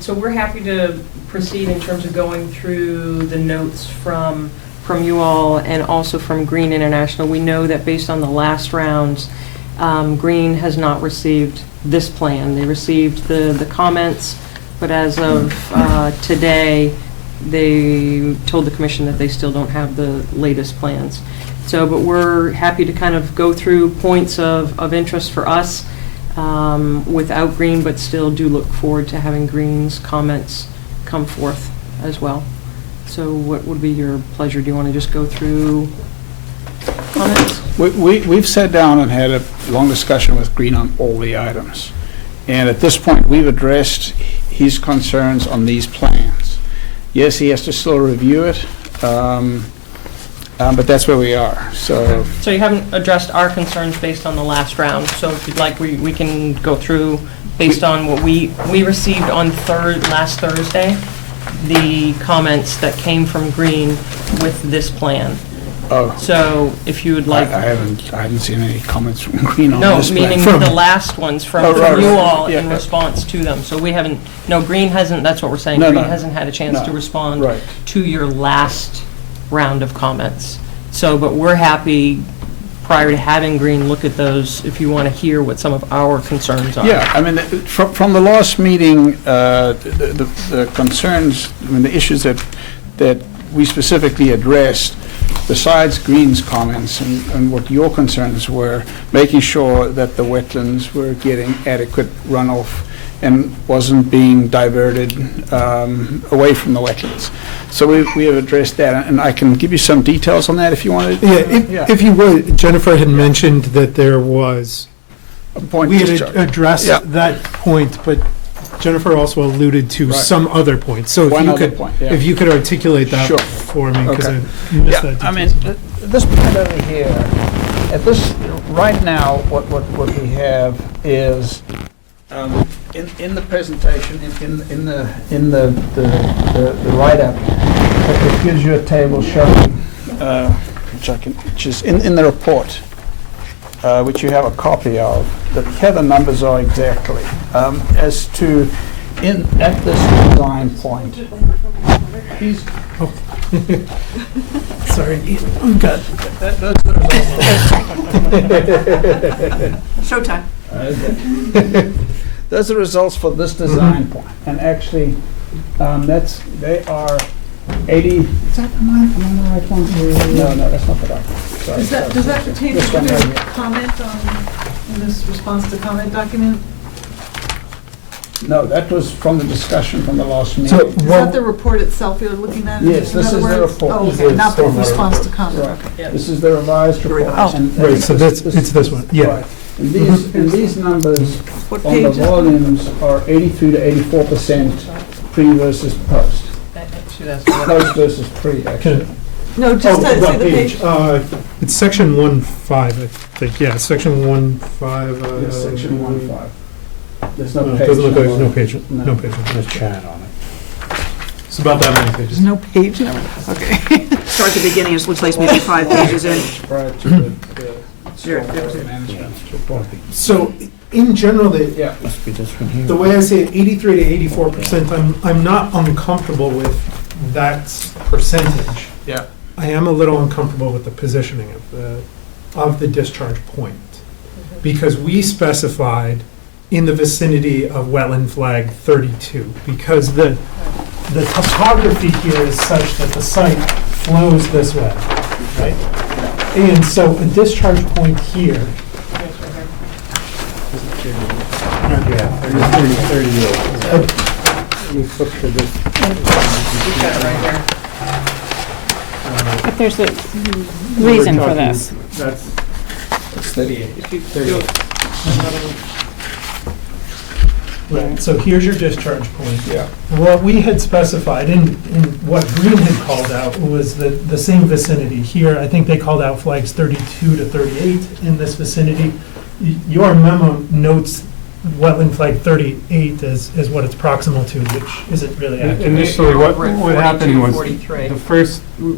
So we're happy to proceed in terms of going through the notes from you all and also from Green International. We know that based on the last rounds, Green has not received this plan. They received the comments, but as of today, they told the commission that they still don't have the latest plans. So, but we're happy to kind of go through points of interest for us without Green, but still do look forward to having Green's comments come forth as well. So what would be your pleasure? Do you want to just go through comments? We've sat down and had a long discussion with Green on all the items. And at this point, we've addressed his concerns on these plans. Yes, he has to still review it, but that's where we are. So you haven't addressed our concerns based on the last round. So if you'd like, we can go through based on what we received on last Thursday, the comments that came from Green with this plan. Oh. So if you would like. I haven't seen any comments from Green on No, this meaning plan. the last ones from right. you all Yeah. in response to them. So we haven't, no, Green hasn't, that's what we're saying. No, Green no. hasn't had a chance No. to respond Right. to your last round of comments. So, but we're happy, prior to having Green look at those, if you want to hear what some of our concerns are. Yeah, I mean, from the last meeting, the concerns, I mean, the issues that we specifically addressed, besides Green's comments and what your concerns were, making sure that the wetlands were getting adequate runoff and wasn't being diverted away from the wetlands. So we have addressed that, and I can give you some details on that if you wanted. Yeah, if you would, Jennifer had mentioned that there was, A point we had discharge. addressed Yeah. that point, but Jennifer also alluded to Right. some other points. So One if you other could, point, yeah. if you could articulate that Sure. for me, because Okay. I missed that Yeah, I mean, detail. this point over here, at this, right now, what we have is, in the presentation, in the write-up, it gives you a table showing, which is in the report, which you have a copy of, that here the numbers are exactly, as to, at this design point. These, Sorry, we've got, those are the results. Showtime. Those are results for this design point, and actually, they are 80. Is that am I on the right one? No, that's not the right one. Sorry, Does that sorry. pertain This one right to here. comment in this response to comment document? No, that was from the discussion from the last meeting. so, Is that well, the report itself you're looking at? Yes, In this other is the words? report. Oh, This okay, is not the stormwater response to comment, Right. okay. This is the revised Here we go. report. and right, so this- it's this one, yeah. Right. And these numbers What on page the is that? volumes are 83 to 84% pre versus post. Actually, that's what- Post versus pre, actually. No, just to see the page. It's section 1.5, I think, yeah, section 1.5. Yes, section 1.5. There's no No, it page. doesn't look like there's no number. page, No. no page. There's chat on it. It's about that many pages. There's no page number. Okay. Start at the beginning, it looks like maybe 5 pages in. Prior to the Here, stormwater management report. So, in general, Yeah. Must be this one here. the way I say it, 83 to 84%, I'm not uncomfortable with that percentage. Yeah. I am a little uncomfortable with the positioning of the discharge point. Because we specified in the vicinity of wetland flag 32, because the topography here is such that the site flows this way, right? And so a discharge point here. But there's a reason for this. That's It's 38. right. So here's your discharge point. Yeah. What we had specified, and what Green had called out, was the same vicinity. Here, I think they called out flags 32 to 38 in this vicinity. Your memo notes wetland flag 38 as what it's proximal to, which isn't really accurate. Initially, what Over at happened 42, was, 43.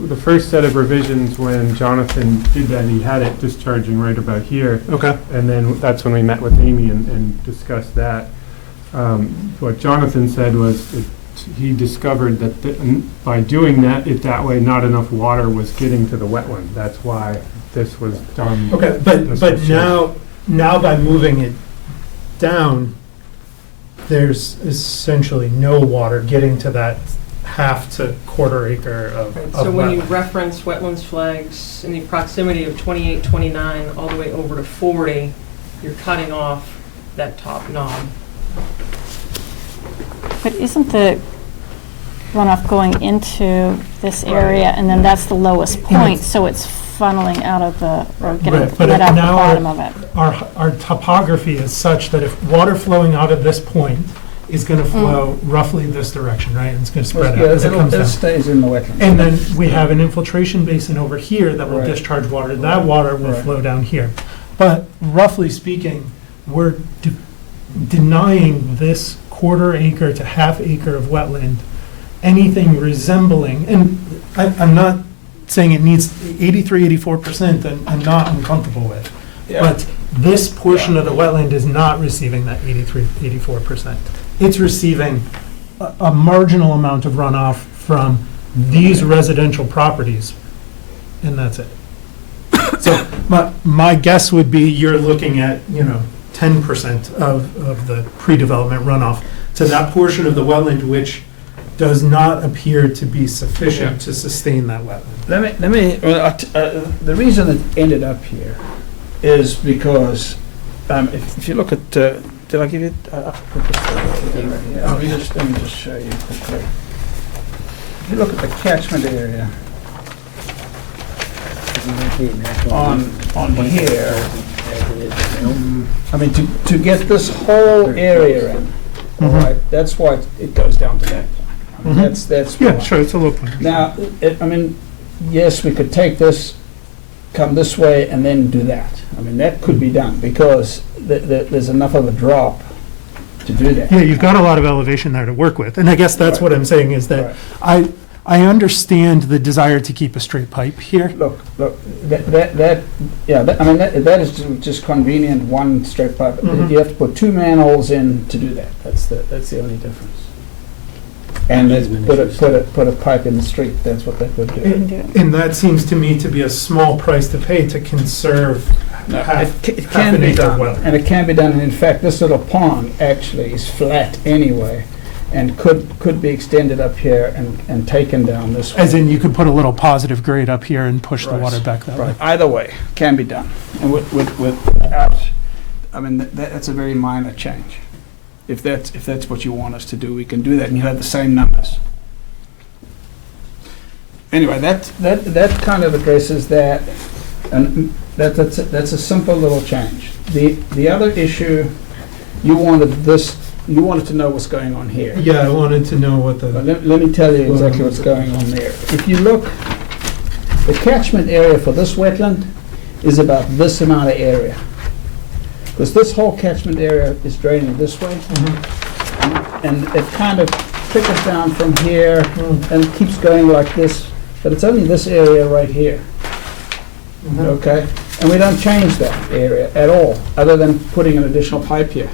the first set of revisions, when Jonathan did that, he had it discharging right about here, Okay. and then that's when we met with Amy and discussed that. What Jonathan said was, he discovered that by doing that way, not enough water was getting to the wetland. That's why this was done. Okay, This but was now by moving it down, there's essentially no water getting to that half to quarter acre of So when you wetland. reference wetlands flags in the proximity of 28, 29, all the way over to 40, you're cutting off that top knob. But isn't the runoff going into this area, and then that's the lowest point, so it's funneling out of the, or getting Right, but let out the now bottom of it? Our topography is such that if water flowing out of this point is gonna flow roughly this direction, right? And it's gonna spread out as it comes It down. stays in the wetland. And then we have an infiltration basin over here that will Right. discharge water. That water will Right. flow down here. But roughly speaking, we're denying this quarter acre to half acre of wetland anything resembling, and I'm not saying it needs 83, 84%, and I'm not uncomfortable with. Yeah. But this portion of the wetland is not receiving that 83, 84%. It's receiving a marginal amount of runoff from these residential properties, and that's it. So my guess would be you're looking at, 10% of the pre-development runoff to that portion of the wetland which does not appear to be sufficient to sustain that wetland. The reason it ended up here is because, if you look at, did I give you? Let me just show you quickly. If you look at the catchment area on here, I mean, to get this whole area in, all right, that's why it goes down to that point. I mean, that's Yeah, why. sure, it's a low point. Now, yes, we could take this, come this way, and then do that. I mean, that could be done, because there's enough of a drop to do that. Yeah, you've got a lot of elevation there to work with, and I guess that's what I'm saying is that I understand the desire to keep a straight pipe here. Look, that is just convenient, one straight pipe. Mhm. You have to put two manholes in to do that. That's the only difference. And then put a pipe in the street, that's what that would do. And that seems to me to be a small price to pay to conserve No, half it half can an be acre of done, wetland. and it can be done, and in fact, this little pond actually is flat anyway, and could be extended up here and taken down this way. As in, you could put a little positive grade up here and push the Right. water back that way. Right, either way, can be done, and without, I mean, that's a very minor change. If that's what you want us to do, we can do that, and you'll have the same numbers. Anyway, that kind of addresses that, and that's a simple little change. The other issue, you wanted to know what's going on here. Yeah, I wanted to know what But the, let me tell you exactly what's going on there. If you look The catchment area for this wetland is about this amount of area. Because this whole catchment area is draining this way. And it kind of trickles down from here and keeps going like this, but it's only this area right here. Okay? And we don't change that area at all, other than putting an additional pipe here.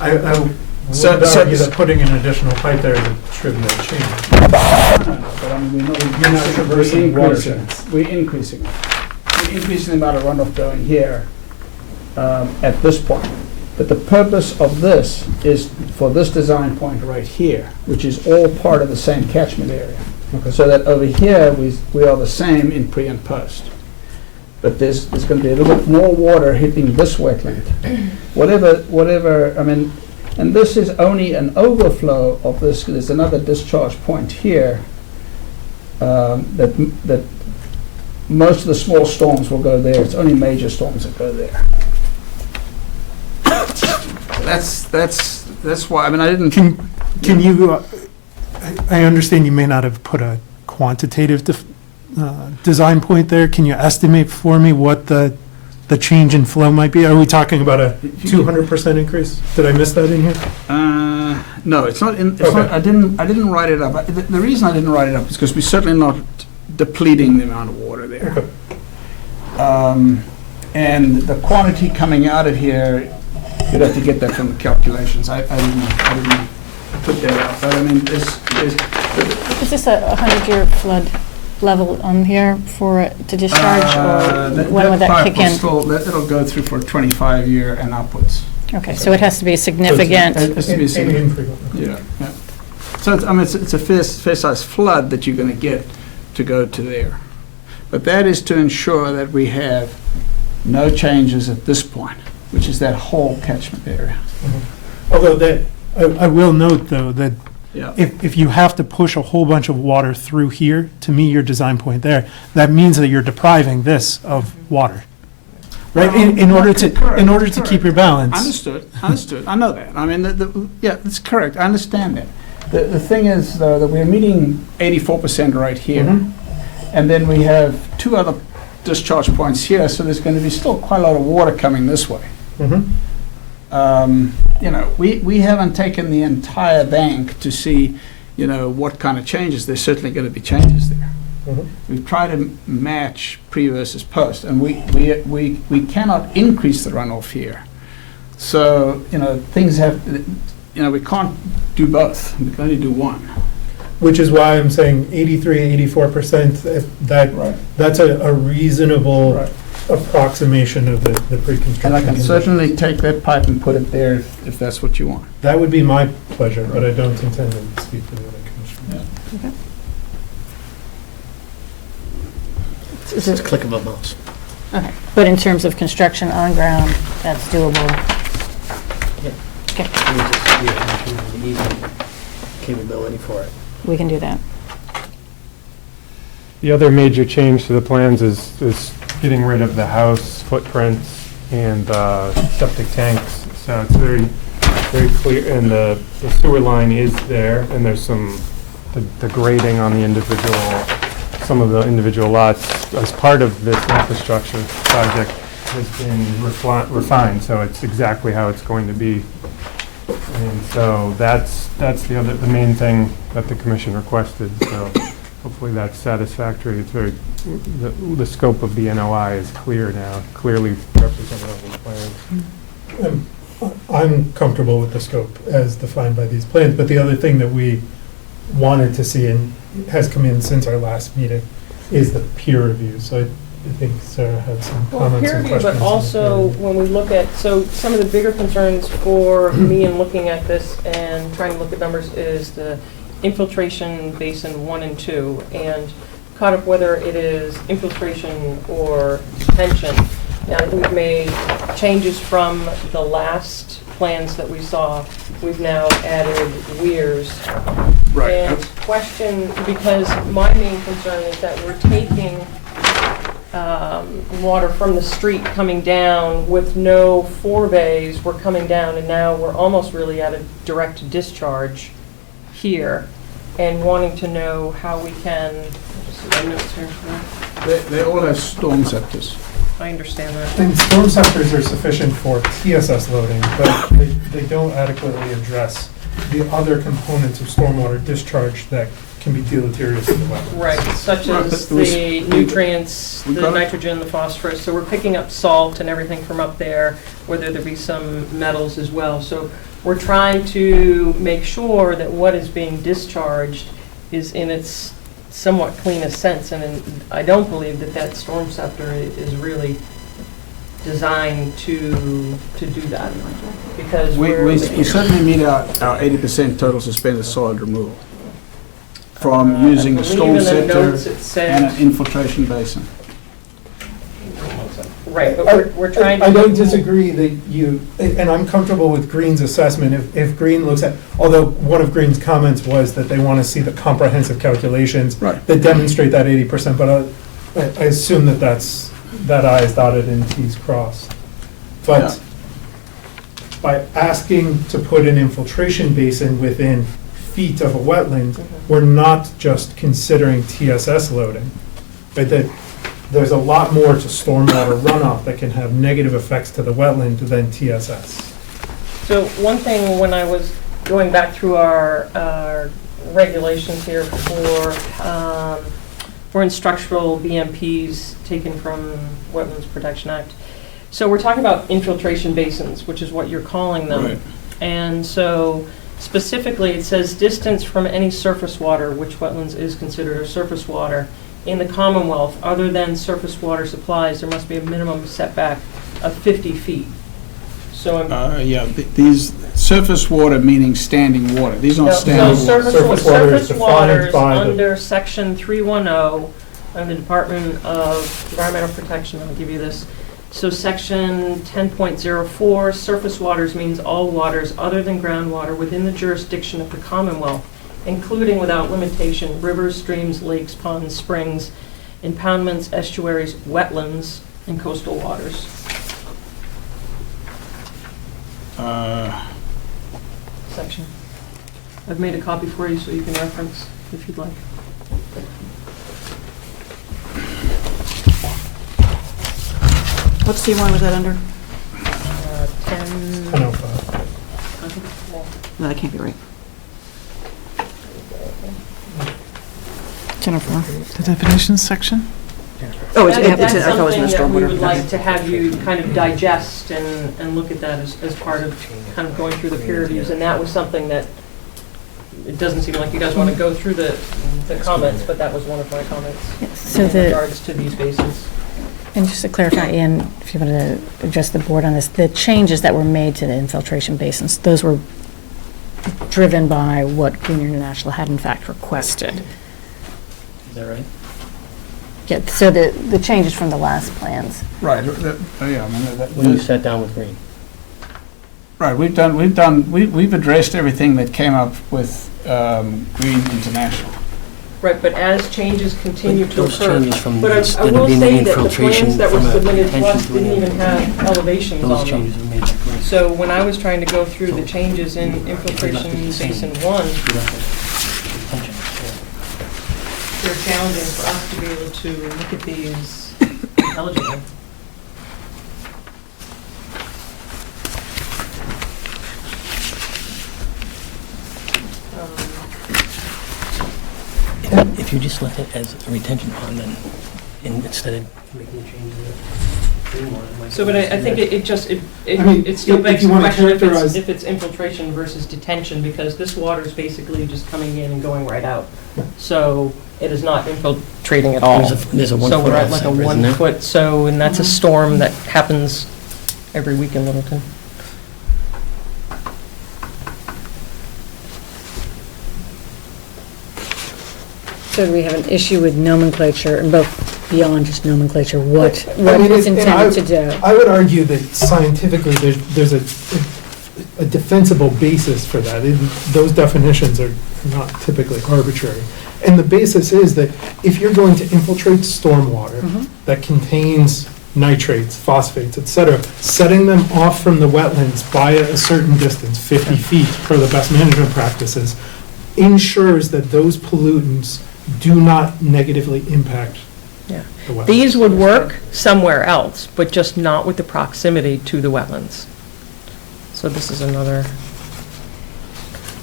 I would So- argue that putting an additional pipe there is a trivial change. No, but I mean, we're You're not traversing watersheds. We're increasing it. We're increasing the amount of runoff going here at this point. But the purpose of this is for this design point right here, which is all part of the same catchment area. So that over here, we are the same in pre and post. But there's going to be a little bit more water hitting this wetland. Whatever, I mean, and this is only an overflow of this. There's another discharge point here that most of the small storms will go there. It's only major storms that go there. That's why, I mean, I didn't. Can you, I understand you may not have put a quantitative design point there. Can you estimate for me what the change in flow might be? Are we talking about a 200% increase? Did I miss that in here? No, it's not. It's Okay. not. I didn't write it up. The reason I didn't write it up is because we're certainly not depleting the amount of water there. Okay. And the quantity coming out of here, you'd have to get that from the calculations. I didn't put that out. But I mean, there's Is this a 100-year flood level on here for it to discharge, or when would that kick in? It'll go through for 25-year and upwards. Okay, so it has to be significant. It has to be significant. Yeah. So it's a fair-sized flood that you're going to get to go to there. But that is to ensure that we have no changes at this point, which is that whole catchment area. Although that, I will note though, that Yeah. if you have to push a whole bunch of water through here to meet your design point there, that means that you're depriving this of water. Right, in order to keep your balance. Understood. I know that. I mean, yeah, that's correct. I understand that. The thing is, though, that we're meeting 84% right here. And then we have two other discharge points here, so there's going to be still quite a lot of water coming this way. You know, we haven't taken the entire bank to see, you know, what kind of changes. There's certainly going to be changes there. We've tried to match pre versus post, and we cannot increase the runoff here. So, you know, things have, you know, we can't do both. We can only do one. Which is why I'm saying 83, 84%, that's a reasonable approximation of the pre-construction. And I can conditions. certainly take that pipe and put it there if that's what you want. That would be my pleasure, but I don't intend to speak for the other commissioners. Okay. Just click of a mouse. Okay, but in terms of construction on ground, that's doable. Okay, We have the easy capability for it. we can do that. The other major change to the plans is getting rid of the house footprints and the septic tanks. So it's very clear, and the sewer line is there, and there's the grading on some of the individual lots as part of this infrastructure project has been refined, so it's exactly how it's going to be. And so that's the main thing that the commission requested, so hopefully that's satisfactory. It's the scope of the NOI is clear now, clearly represented on the plans. I'm comfortable with the scope as defined by these plans, but the other thing that we wanted to see and has come in since our last meeting is the peer review. So I think Sarah had some comments Peer and review, questions. but also when we look at, so some of the bigger concerns for me in looking at this and trying to look at numbers is the infiltration basin 1 and 2, and caught up whether it is infiltration or detention. Now that we've made changes from the last plans that we saw, we've now added weirs. Right. And question, because my main concern is that we're taking water from the street coming down with no forebays. We're coming down, and now we're almost really at a direct discharge here. and wanting to know how we can, just see my notes here. They all have storm scepters. I understand that. And storm scepters are sufficient for TSS loading, but they don't adequately address the other components of stormwater discharge that can be deleterious to the wetlands. Right, such Right, as but the nutrients, we the got it. nitrogen, the phosphorus, so we're picking up salt and everything from up there, whether there be some metals as well. So we're trying to make sure that what is being discharged is in its somewhat cleanest sense, and I don't believe that that storm scepter is really designed to do that, because We we're. certainly meet our 80% total suspended solid removal from using a storm I believe in the scepter notes it said. and an infiltration basin. Right, but we're trying to. I don't disagree that you, and I'm comfortable with Green's assessment, if Green looks at, although one of Green's comments was that they want to see the comprehensive calculations Right. that demonstrate that 80%, but I assume that that I is dotted and T's crossed. But by asking to put an infiltration basin within feet of a wetland, we're not just considering TSS loading, right? There's a lot more to stormwater runoff that can have negative effects to the wetland than TSS. So one thing, when I was going back through our regulations here for instructional BMPs taken from Wetlands Protection Act, so we're talking about infiltration basins, which is what you're calling them. Right. And so specifically, it says distance from any surface water, which wetlands is considered a surface water, in the Commonwealth, other than surface water supplies, there must be a minimum setback of 50 feet. So These surface water meaning standing water. These aren't so standing water. Surface water is surface waters defined by the- under section 310, under the Department of Environmental Protection, I'll give you this. So section 10.04, surface waters means all waters other than groundwater within the jurisdiction of the Commonwealth, including without limitation rivers, streams, lakes, ponds, springs, impoundments, estuaries, wetlands, and coastal waters. Section. I've made a copy for you so you can reference if you'd like. What C1 was that under? 10. 1005. No, that can't be right. 10 or 4. The definitions section? Oh, it's, That's I thought it was in the something that we stormwater. would like to have you kind of digest and look at that as part of kind of going through the peer reviews. And that was something that, it doesn't seem like you guys want to go through the comments, but that was one of my comments So in regards to these basins. And just to clarify, Ian, if you want to address the board on this, the changes that were made to the infiltration basins, those were driven by what Green International had in fact requested. Is that right? Yeah, so the changes from the last plans. Right. Yeah, I mean, When you sat down with Green? right. We've addressed everything that came up with Green International. Right, but as changes continue to Those occur. changes from But this, I that have will been say that the infiltration plans that were from a submitted to us detention to didn't an even have elevations Those on them. changes were made by Green. So when I was trying to go through the changes in infiltration basin 1, You left it detention, they're challenging for us to be able to look at these intelligently. If you just left it as a retention pond, then instead of making a change to the Green one, it might. So, but I think it just, I mean, it still if begs you the wanna question characterize- if it's infiltration versus detention, because this water is basically just coming in and going right out. So it is not infiltrating at all. There's a 1 So foot we're at like a offset, isn't 1 there? foot, so, and that's a storm that happens every week in Littleton. So do we have an issue with nomenclature, and both beyond just nomenclature, what I mean, is and intended to do? I would argue that scientifically, there's a defensible basis for that. Those definitions are not typically arbitrary. And the basis is that if you're going to infiltrate stormwater that contains nitrates, phosphates, et cetera, setting them off from the wetlands by a certain distance, 50 feet per the best management practices, ensures that those pollutants do not negatively impact Yeah. the wetlands. These would work somewhere else, but just not with the proximity to the wetlands. So this is another,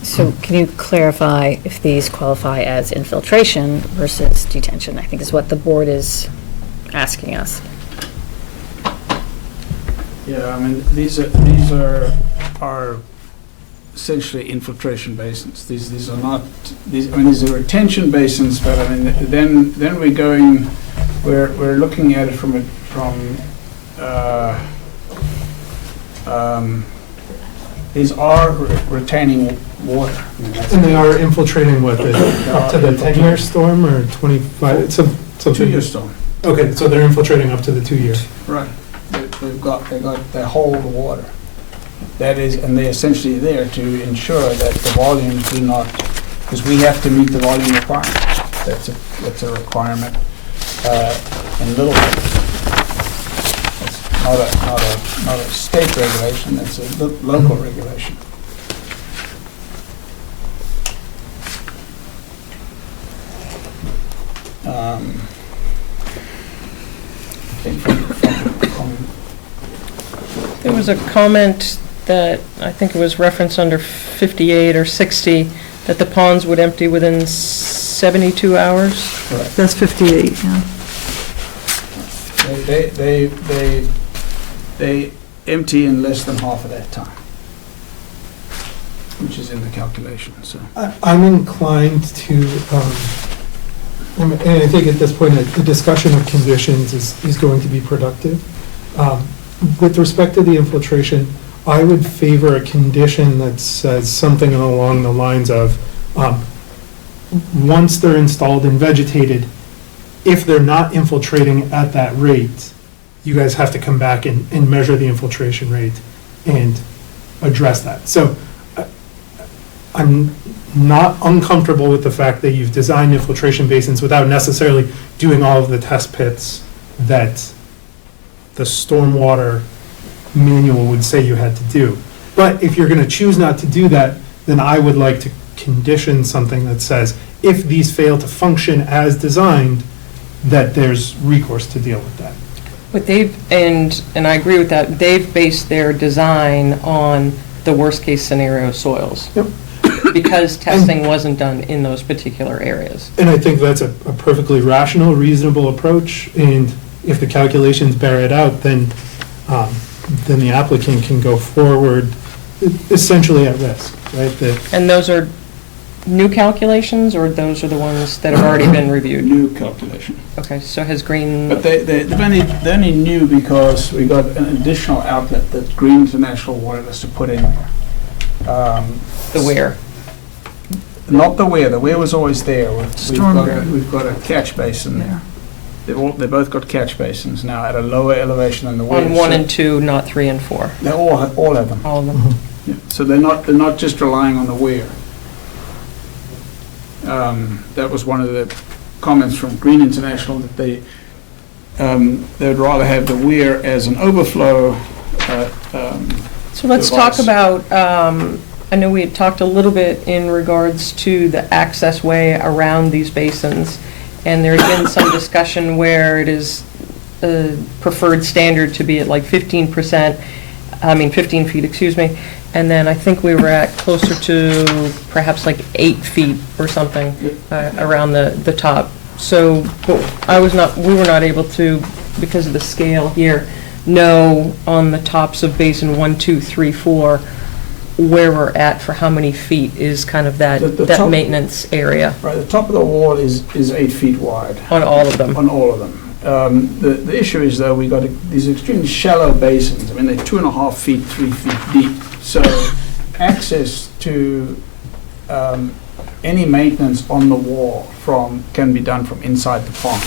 So can you clarify if these qualify as infiltration versus detention? I think is what the board is asking us. Yeah, I mean, these are essentially infiltration basins. These are not, these are retention basins, but I mean, then we're looking at it from these are retaining water. I mean, that's- And they are infiltrating what, up to the 10-year storm or 25, something? 2-year storm. Okay, so they're infiltrating up to the 2-year. Right. They hold the water. That is, and they're essentially there to ensure that the volumes do not, because we have to meet the volume requirement. That's a requirement in Little Rock. It's not a state regulation, it's a local regulation. I think from there was a comment that, I think it was referenced under 58 or 60, that the ponds would empty within 72 hours. That's 58, yeah. They empty in less than half of that time, which is in the calculation, so. I'm inclined to, and I think at this point, a discussion of conditions is going to be productive. With respect to the infiltration, I would favor a condition that says something along the lines of, once they're installed and vegetated, if they're not infiltrating at that rate, you guys have to come back and measure the infiltration rate and address that. So I'm not uncomfortable with the fact that you've designed infiltration basins without necessarily doing all of the test pits that the stormwater manual would say you had to do. But if you're going to choose not to do that, then I would like to condition something that says, if these fail to function as designed, that there's recourse to deal with that. But and I agree with that, they've based their design on the worst-case scenario soils. Yep. Because testing wasn't done in those particular areas. And I think that's a perfectly rational, reasonable approach, and if the calculations bear it out, then the applicant can go forward essentially at risk, right? And those are new calculations, or those are the ones that have already been reviewed? New calculation. Okay, so has Green... But they're only new because we got an additional outlet that Green International wanted us to put in. The where? Not the where, the where was always there. Storm We've got a catch basin there. They both got catch basins now at a lower elevation than the where. On 1 and 2, not 3 and 4? They all have them. All of them? Yeah. So they're not just relying on the where. That was one of the comments from Green International, that they would rather have the weir as an overflow. So let's talk about, I know we had talked a little bit in regards to the access way around these basins, and there had been some discussion where it is a preferred standard to be at like 15 feet, excuse me, and then I think we were at closer to perhaps like 8 feet or something around the top. So but we were not able to, because of the scale here, know on the tops of basin 1, 2, 3, 4 where we're at for how many feet is kind of that maintenance area. Right, the top of the wall is 8 feet wide. On all of them? On all of them. The issue is, though, we got these extremely shallow basins. I mean, they're 2.5 feet, 3 feet deep. So access to any maintenance on the wall can be done from inside the pond.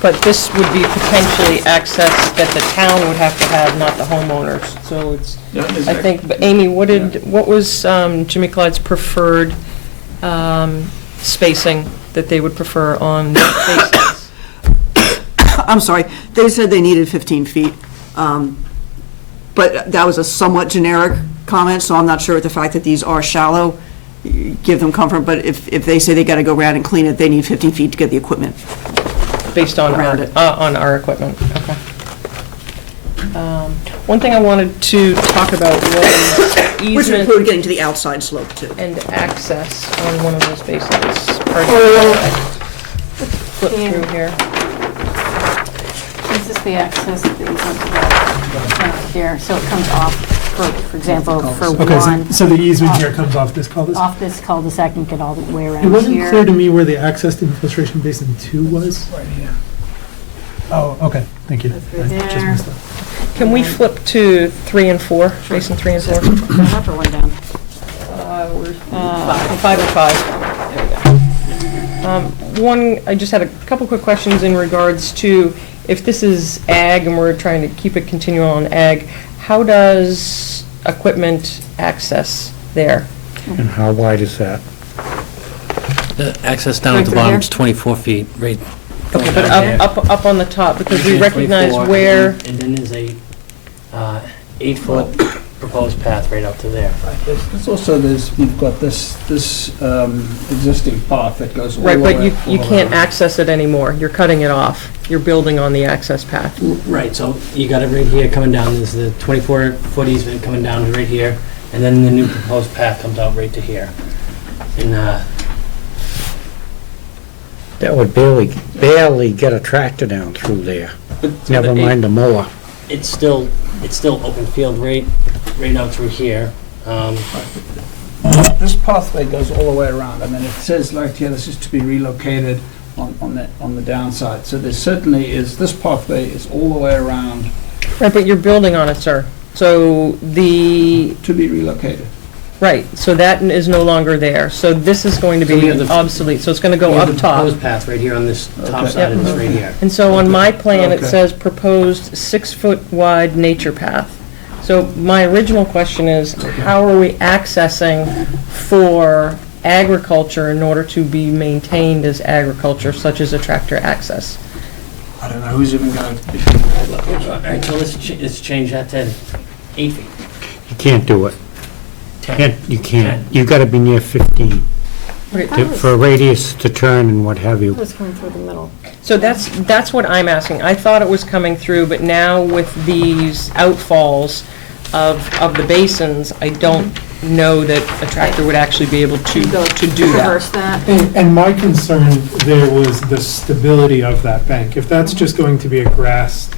But this would be potentially access that the town would have to have, not the homeowners. So it's, Yeah, I think, but Amy, what was Jimmy Clyde's preferred spacing that they would prefer on basins? I'm sorry, they said they needed 15 feet. But that was a somewhat generic comment, so I'm not sure with the fact that these are shallow, give them comfort, but if they say they got to go around and clean it, they need 50 feet to get the equipment. Based on Around it. on our equipment, okay. One thing I wanted to talk about was Which easement include getting to the outside slope, too. and access on one of those basins. Flip through here. This is the access that goes onto the, here, so it comes off, for example, for Okay, one, so the easement here comes off this cul-de-sac? off this cul-de-sac and get all the way around It wasn't here. clear to me where the access to infiltration basin 2 was. Right here. Oh, okay, thank you. That's right I just there. missed that. Can we flip to 3 and 4, basin 3 and 4? One up or one down? We're 5 and 5. There we go. One, I just had a couple quick questions in regards to if this is ag and we're trying to keep it continual on ag, how does equipment access there? And how wide is that? The access down Right at the through bottom here? is 24 feet, right? Okay, going but down there. up on the top, because we Between recognize 24 where, And then there's a 8-foot proposed path right out to there. There's also, you've got this existing path that goes all the right, way. but you all the can't way. access it anymore. You're cutting it off. You're building on the access path. Right, so you got it right here coming down, there's the 24-foot easement coming down to right here, and then the new proposed path comes out right to here. And, That would barely get a tractor down through there, never mind a mower. it's still open field right out through here. This pathway goes all the way around. I mean, it says like here, this is to be relocated on the downside. So there certainly is, this pathway is all the way around Right, but you're building on it, sir. So the, to be relocated. right, so that is no longer there. So this is going to So we be have the- obsolete, so it's going to go We have up the top. proposed path right here on this top Okay. side of this right here. And so on my plan, it Okay. says proposed 6-foot wide nature path. So my original question is, how are we accessing for agriculture in order to be maintained as agriculture, such as a tractor access? I don't know who's even going to be. All right, so let's change that to 8 feet. You can't do it. 10. You can't. You gotta be near 15 Okay, for a radius to turn and what have you. It's coming through the middle. so that's what I'm asking. I thought it was coming through, but now with these outfalls of the basins, I don't know that a tractor would actually be able to do that. Traverse that. And my concern there was the stability of that bank. If that's just going to be a grass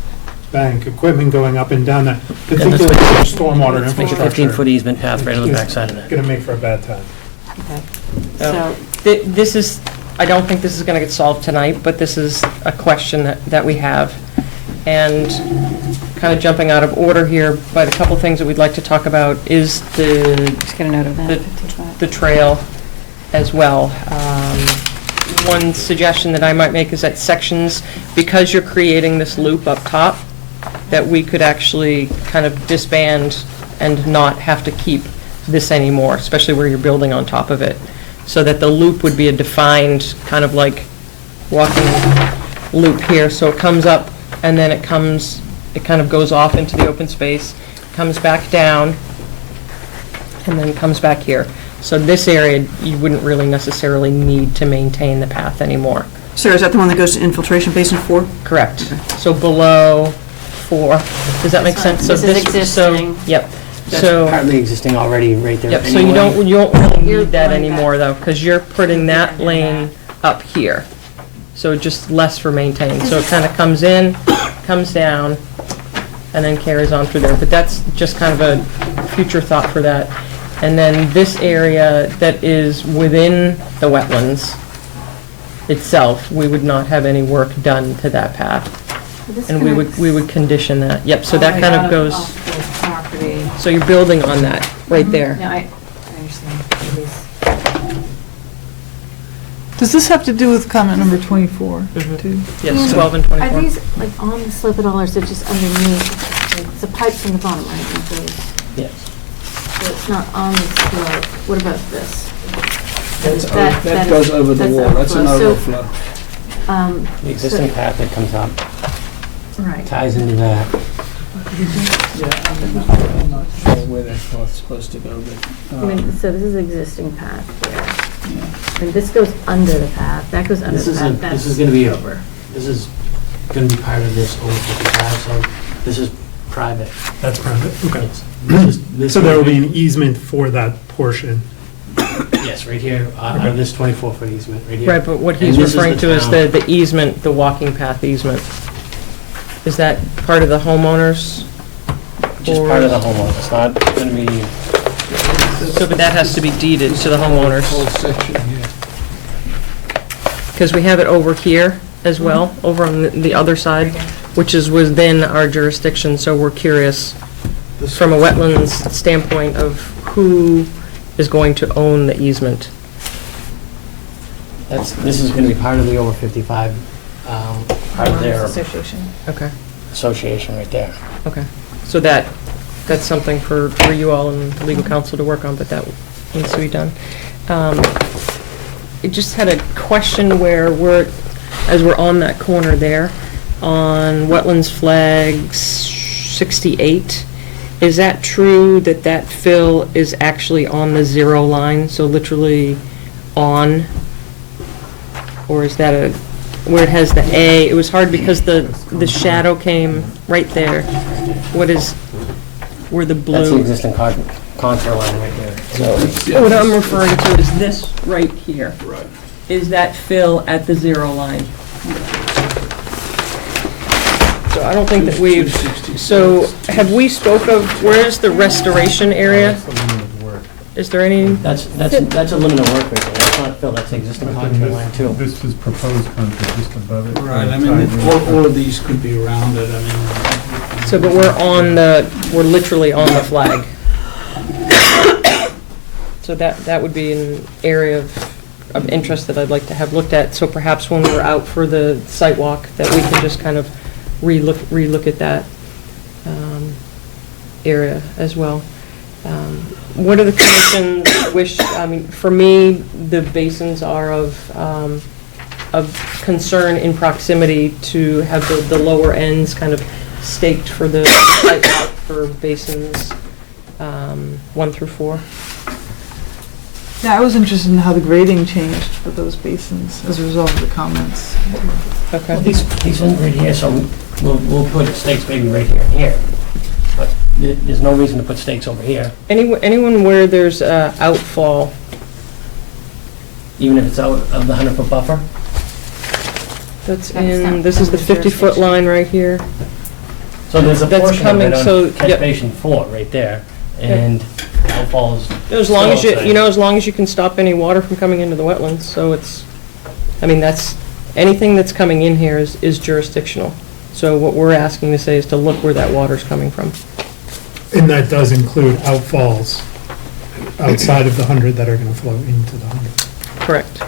bank, equipment going up and down that, particularly for stormwater Let's make a infrastructure, 15-foot easement path right on the backside of that. gonna make for a bad time. Okay. Yeah. So, This is, I don't think this is going to get solved tonight, but this is a question that we have. And kind of jumping out of order here, but a couple things that we'd like to talk about is just get a note of that, The- 55. the trail as well. One suggestion that I might make is that sections, because you're creating this loop up top, that we could actually kind of disband and not have to keep this anymore, especially where you're building on top of it. So that the loop would be a defined, kind of like walking loop here. So it comes up and then it kind of goes off into the open space, comes back down, and then comes back here. So this area, you wouldn't really necessarily need to maintain the path anymore. Sarah, is that the one that goes to infiltration basin 4? Correct. So below 4, does that make sense? So This is so- existing. Yep. That's So, partly existing already right there yep, so anyway. you don't really You're need that going anymore back. though, because you're putting that Yeah, lane up here. So just less for maintaining. So it kind of comes in, comes down, and then carries on through there. But that's just kind of a future thought for that. And then this area that is within the wetlands itself, we would not have any work done to that path. And we would condition that. Yep, so that kind of goes, Property. so you're building on that, right there. Yeah, I understand. It is- Does this have to do with comment number 24, Mhm. too? Yes, 12 and Are 24. these like on the slope at all, or is it just underneath? It's a pipe from the bottom, right? And it goes- Yes. So it's not on the slope. What about this? That goes over the wall. That's an overflow. overflow. So, The existing path that comes up right. ties into that. Yeah, I'm not sure where that path's supposed to go, but, I mean, so this is existing path here. yeah. And this goes under the path, that goes under This the is, path. this is gonna be over. This is gonna be part of this over 55, so this is private. That's private, okay. This So there will be an easement for that portion. Yes, right here, on this 24-foot easement, right here. Right, but what he's And this is referring the to is town. the easement, the walking path easement. Is that part of the homeowners? Just part of the homeowner, it's not gonna be, So, but that has to be deeded to the homeowners, Whole section here. because we have it over here as well, over on the other side, which is within our jurisdiction, so we're curious from a wetlands standpoint of who is going to own the easement. this is gonna be part of the over 55, part of their Association. Okay, association right there. okay. So that's something for you all and legal counsel to work on, but that needs to be done. I just had a question where as we're on that corner there, on Wetlands Flag 68, is that true that that fill is actually on the 0 line, so literally on? Or is that where it has the A? It was hard because the shadow came right there. Where the blue? That's the existing contour line right there. So What I'm referring to is this right here. Right. Is that fill at the 0 line? So I don't think that we've, so have we spoke of, where's the restoration area? Is there any? that's a limit of work right there. That's not fill, that's the existing contour line too. This is proposed contour just above it. Right, I mean, all of these could be rounded, I mean. So, but we're literally on the flag. So that would be an area of interest that I'd like to have looked at. So perhaps when we're out for the site walk, that we can just kind of relook at that area as well. What are the commission's wish? I mean, for me, the basins are of concern in proximity to have the lower ends kind of staked for the site walk for basins 1 through 4. Yeah, I was interested in how the grading changed for those basins as a result of the comments. Okay. Well, these ones right here, so we'll put stakes maybe right here and here. But there's no reason to put stakes over here, Anyone where there's outfall, even if it's out of the 100-foot buffer. that's That's in, not this is the under 50-foot jurisdiction. line right here. So there's a That's portion of coming, it so, on catch yep. basin 4 right there, and outfalls. As long as still you, outside. as long as you can stop any water from coming into the wetlands, so it's, I mean, anything that's coming in here is jurisdictional. So what we're asking to say is to look where that water's coming from. And that does include outfalls outside of the 100 that are going to flow into the 100. Correct.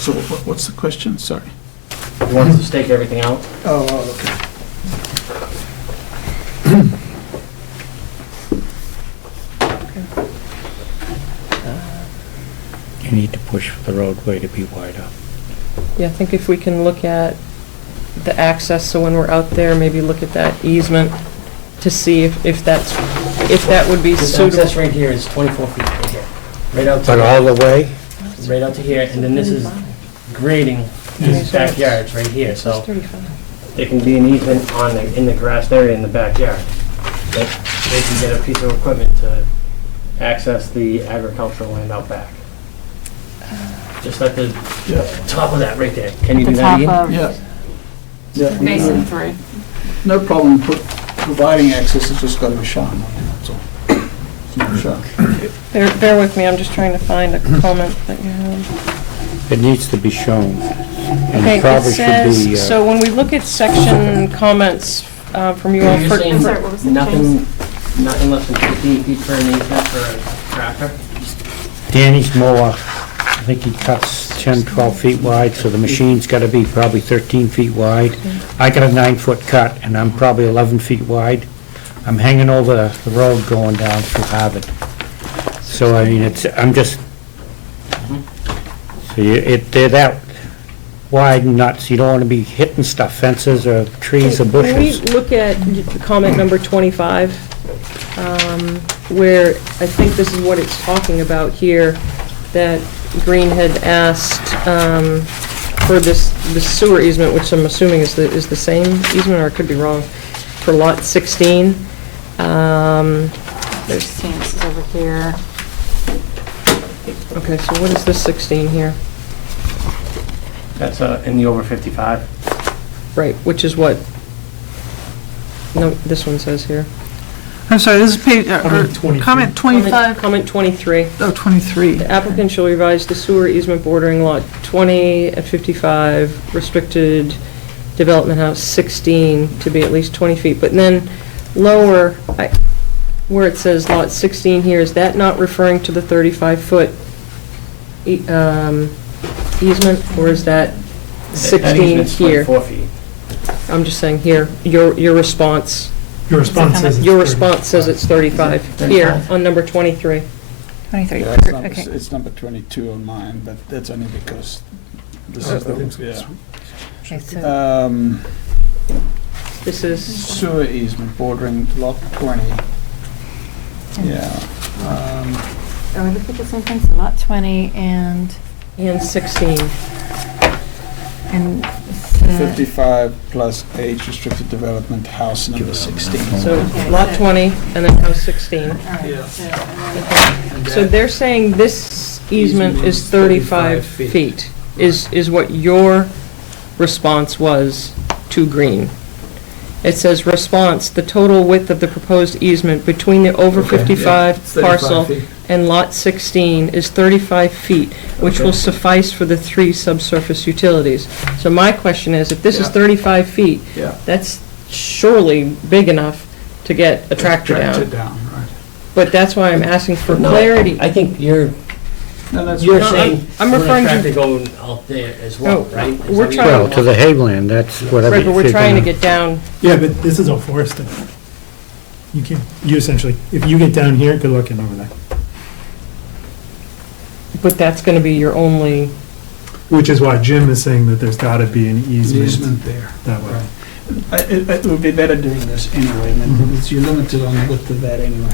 So what's the question? Sorry. He wants to stake everything out. Oh, okay. You need to push for the roadway to be wider. Yeah, I think if we can look at the access, so when we're out there, maybe look at that easement to see if that would be This suitable. access right here is 24 feet right here, right out to But all the way? right out to here, and then this is grading these backyards right here, It's so 35. there can be an easement in the grassed area in the backyard. That they can get a piece of equipment to access the agricultural land out back. Just at the top of that right there. Can you The do that top again? of Yeah, Basin 3. no problem providing access, it's just got to be shown. That's all. It's not shown. Bear with me, I'm just trying to find a comment that you have. It needs to be shown. And Okay, it it probably should says, be, so when we look at section comments from you all. You're for- saying Sorry, what was it, nothing less than 15 feet per an easement for a tractor? Danny's mower, I think he cuts 10, 12 feet wide, so the machine's gotta be probably 13 feet wide. I got a 9-foot cut, and I'm probably 11 feet wide. I'm hanging over the road going down through Harvard. So, I mean, I'm just, so they're that, wide and not, so you don't want to be hitting stuff, fences or trees or Can we bushes. look at comment number 25, where I think this is what it's talking about here, that Green had asked for this sewer easement, which I'm assuming is the same easement, or I could be wrong, for lot 16. There's Sam's over here. Okay, so what is this 16 here? That's in the over 55. Right, which is what? No, this one says here. I'm sorry, this is page, Comment 23. comment 25, Comment 23. oh, 23. The applicant shall revise the sewer easement bordering lot 20 at 55, restricted development house 16 to be at least 20 feet. But then lower, where it says lot 16 here, is that not referring to the 35-foot easement, or is that 16 here? 4 feet. I'm just saying here, your response. Your response says it's Your response says it's 35 here 35. on number 23. 23, Yeah, it's number, okay. it's number 22 on mine, but that's only because this is the, yeah. Okay, so This is, Sewer easement bordering lot 20. Yeah. are we looking at the same thing? So lot 20 and 16. 55 plus age restricted development house number 16. So lot 20 and then house 16. Yeah. So they're saying this easement is 35 feet, is what your response was to Green. It says, response, the total width of the proposed easement between the over 55 parcel and lot 16 is 35 feet, which will suffice for the 3 subsurface utilities. So my question is, if this is 35 feet, Yeah. that's surely big enough to get a tractor Tractor down. down, right. But that's why I'm asking for No, clarity. I think you're No, saying I'm we're referring gonna to- try to go out there as well, No, right? Is we're that trying- Well, to the hayland, that's whatever. Right, but we're you're trying to gonna- get down, Yeah, but this is all forested. You can, you essentially, if you get down here, good looking over there. but that's gonna be your only, Which is why Jim is saying that there's gotta be an easement Easement there. that way. It would be better doing this anyway, and you're limited on the width of that anyway.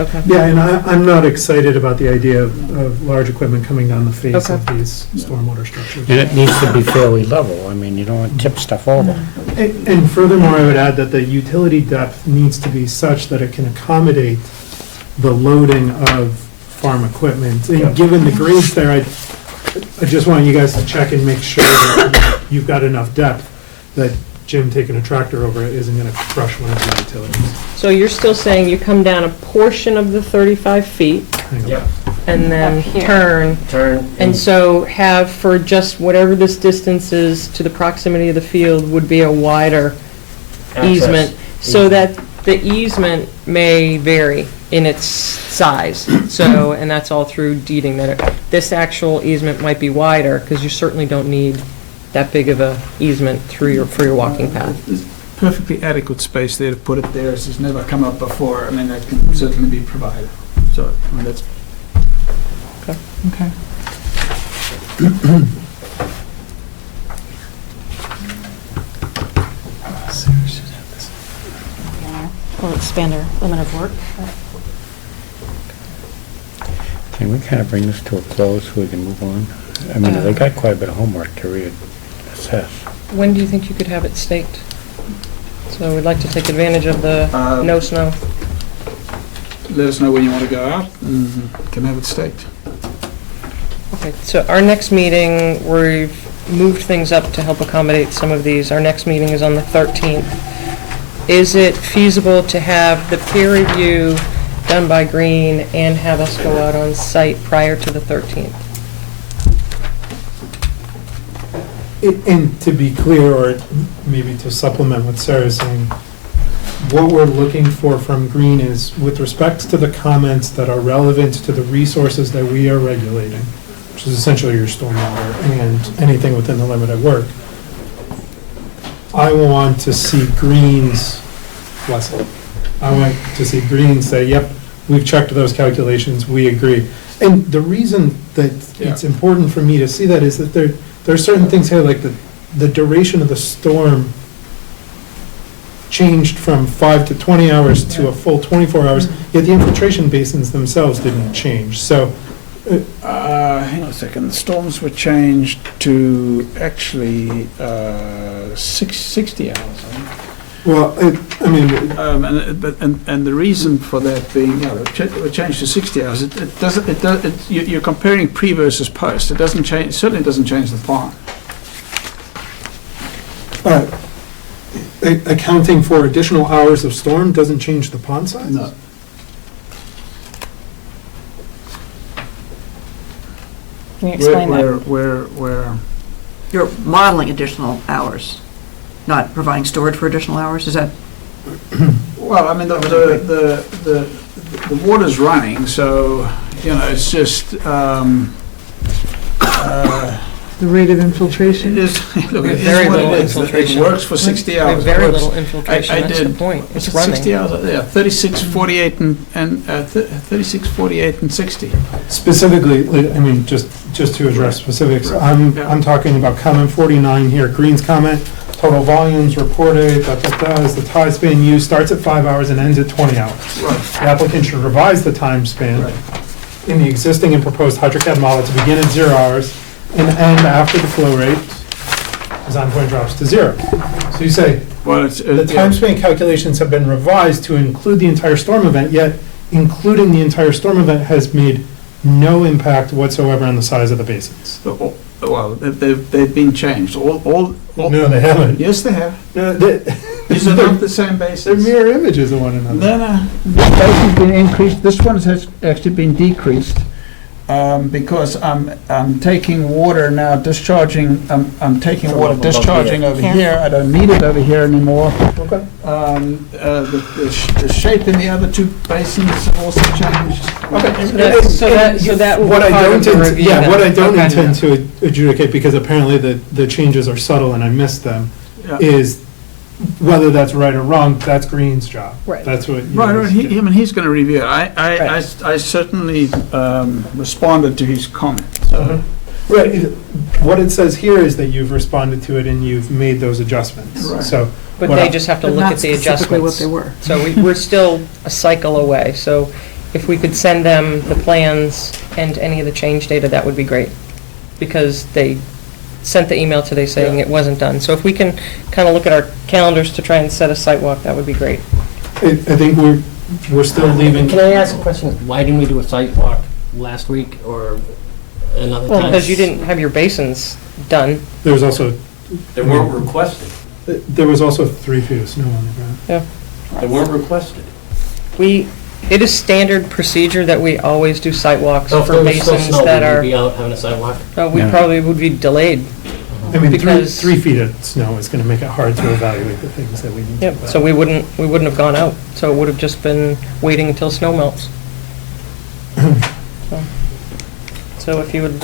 okay. Yeah, and I'm not excited about the idea of large equipment coming down the face of these stormwater structures. And it needs to be fairly level. I mean, you don't want to tip stuff over. And furthermore, I would add that the utility depth needs to be such that it can accommodate the loading of farm equipment. And given the grades there, I just want you guys to check and make sure that you've got enough depth, that Jim taking a tractor over it isn't gonna crush one of the utilities. So you're still saying you come down a portion of the 35 feet Hang on. Yep, and then Up here. turn, and so have for just whatever this distance is to the proximity of the field would be a wider easement, so that the easement may vary in its size. So, and that's all through deeding, that this actual easement might be wider, because you certainly don't need that big of a easement through your, for your walking path. There's perfectly adequate space there to put it there. This has never come up before. I mean, that can certainly be provided. So, I mean, that's. Okay. we'll expand our limit of work. Can we kind of bring this to a close so we can move on? I mean, they got quite a bit of homework to reassess. When do you think you could have it staked? So we'd like to take advantage of the no snow. Let us know when you want to go out, and can have it staked. Okay, so our next meeting, we've moved things up to help accommodate some of these. Our next meeting is on the 13th. Is it feasible to have the peer review done by Green and have us go out on site prior to the 13th? And to be clear, or maybe to supplement what Sarah's saying, what we're looking for from Green is, with respect to the comments that are relevant to the resources that we are regulating, which is essentially your stormwater and anything within the limit of work, I want to see Green's blessing. I want to see Green say, yep, we've checked those calculations, we agree. And the reason that it's important for me to see that is that there's certain things here, like the duration of the storm changed from 5 to 20 hours to a full 24 hours, yet the infiltration basins themselves didn't change. So, Hang on a second, the storms were changed to actually 60 hours, I think. well, I mean, And the reason for that being, they were changed to 60 hours. It doesn't, you're comparing pre versus post. It doesn't change, certainly doesn't change the pond. accounting for additional hours of storm doesn't change the pond size? No. Can you explain that? Where, You're modeling additional hours, not providing storage for additional hours, is that? well, I mean, the water's running, so, it's just, The rate of infiltration? it is, look, We it have very is what little it is. It infiltration. works for 60 We have hours. It very works. little infiltration, I that's the did- point. It's It's running. 60 hours, yeah, 36, 48, and 36, 48, and 60. Specifically, I mean, just to address specifics, I'm talking about comment 49 here, Green's comment, total volumes reported, is the time span used starts at 5 hours and ends at 20 hours. Right. The applicant should revise the time span in the existing and proposed HydroCAD model to begin at 0 hours and end after the flow rate design point drops to 0. So you say, Well, it's, the time span calculations have been revised to include the entire storm event, yet including the entire storm event has made no impact whatsoever on the size of the basins. well, they've been changed. All. No, they haven't. Yes, they have. No, These are not the same They're basis. mirror images of one another. No. This base has been increased, this one has actually been decreased, because I'm taking water now, discharging, I'm taking water discharging over here, I don't need it over here anymore. Okay. The shape in the other two basins also changed. Okay. So that will What be I part of don't, the review yeah, then. what I don't Okay. intend to adjudicate, because apparently the changes are subtle and I missed them, Yeah. is whether that's right or wrong, that's Green's job. Right. That's what. Right, he's gonna review it. I certainly responded to his comment, so. Right, what it says here is that you've responded to it and you've made those adjustments. Right. So, But what they I- just have to But look not at the specifically what adjustments. they were. So we're still a cycle away, so if we could send them the plans and any of the change data, that would be great. Because they sent the email today saying it wasn't done. So if we can kind of look at our calendars to try and set a site walk, that would be great. I think we're still leaving. Can I ask a question? Why didn't we do a site walk last week or another Well, time? because you didn't have your basins done. There was also, They weren't requested. there was also 3 feet of snow on the ground. They weren't requested. It is standard procedure that we always do site walks So if for there was still basins snow, that would are, we be out having a site walk? we No. probably would be delayed. I mean, Because- 3 feet of snow is going to make it hard to evaluate the things that we need to Yep, so evaluate. we wouldn't have gone out. So it would have just been waiting until snow melts. So if you would,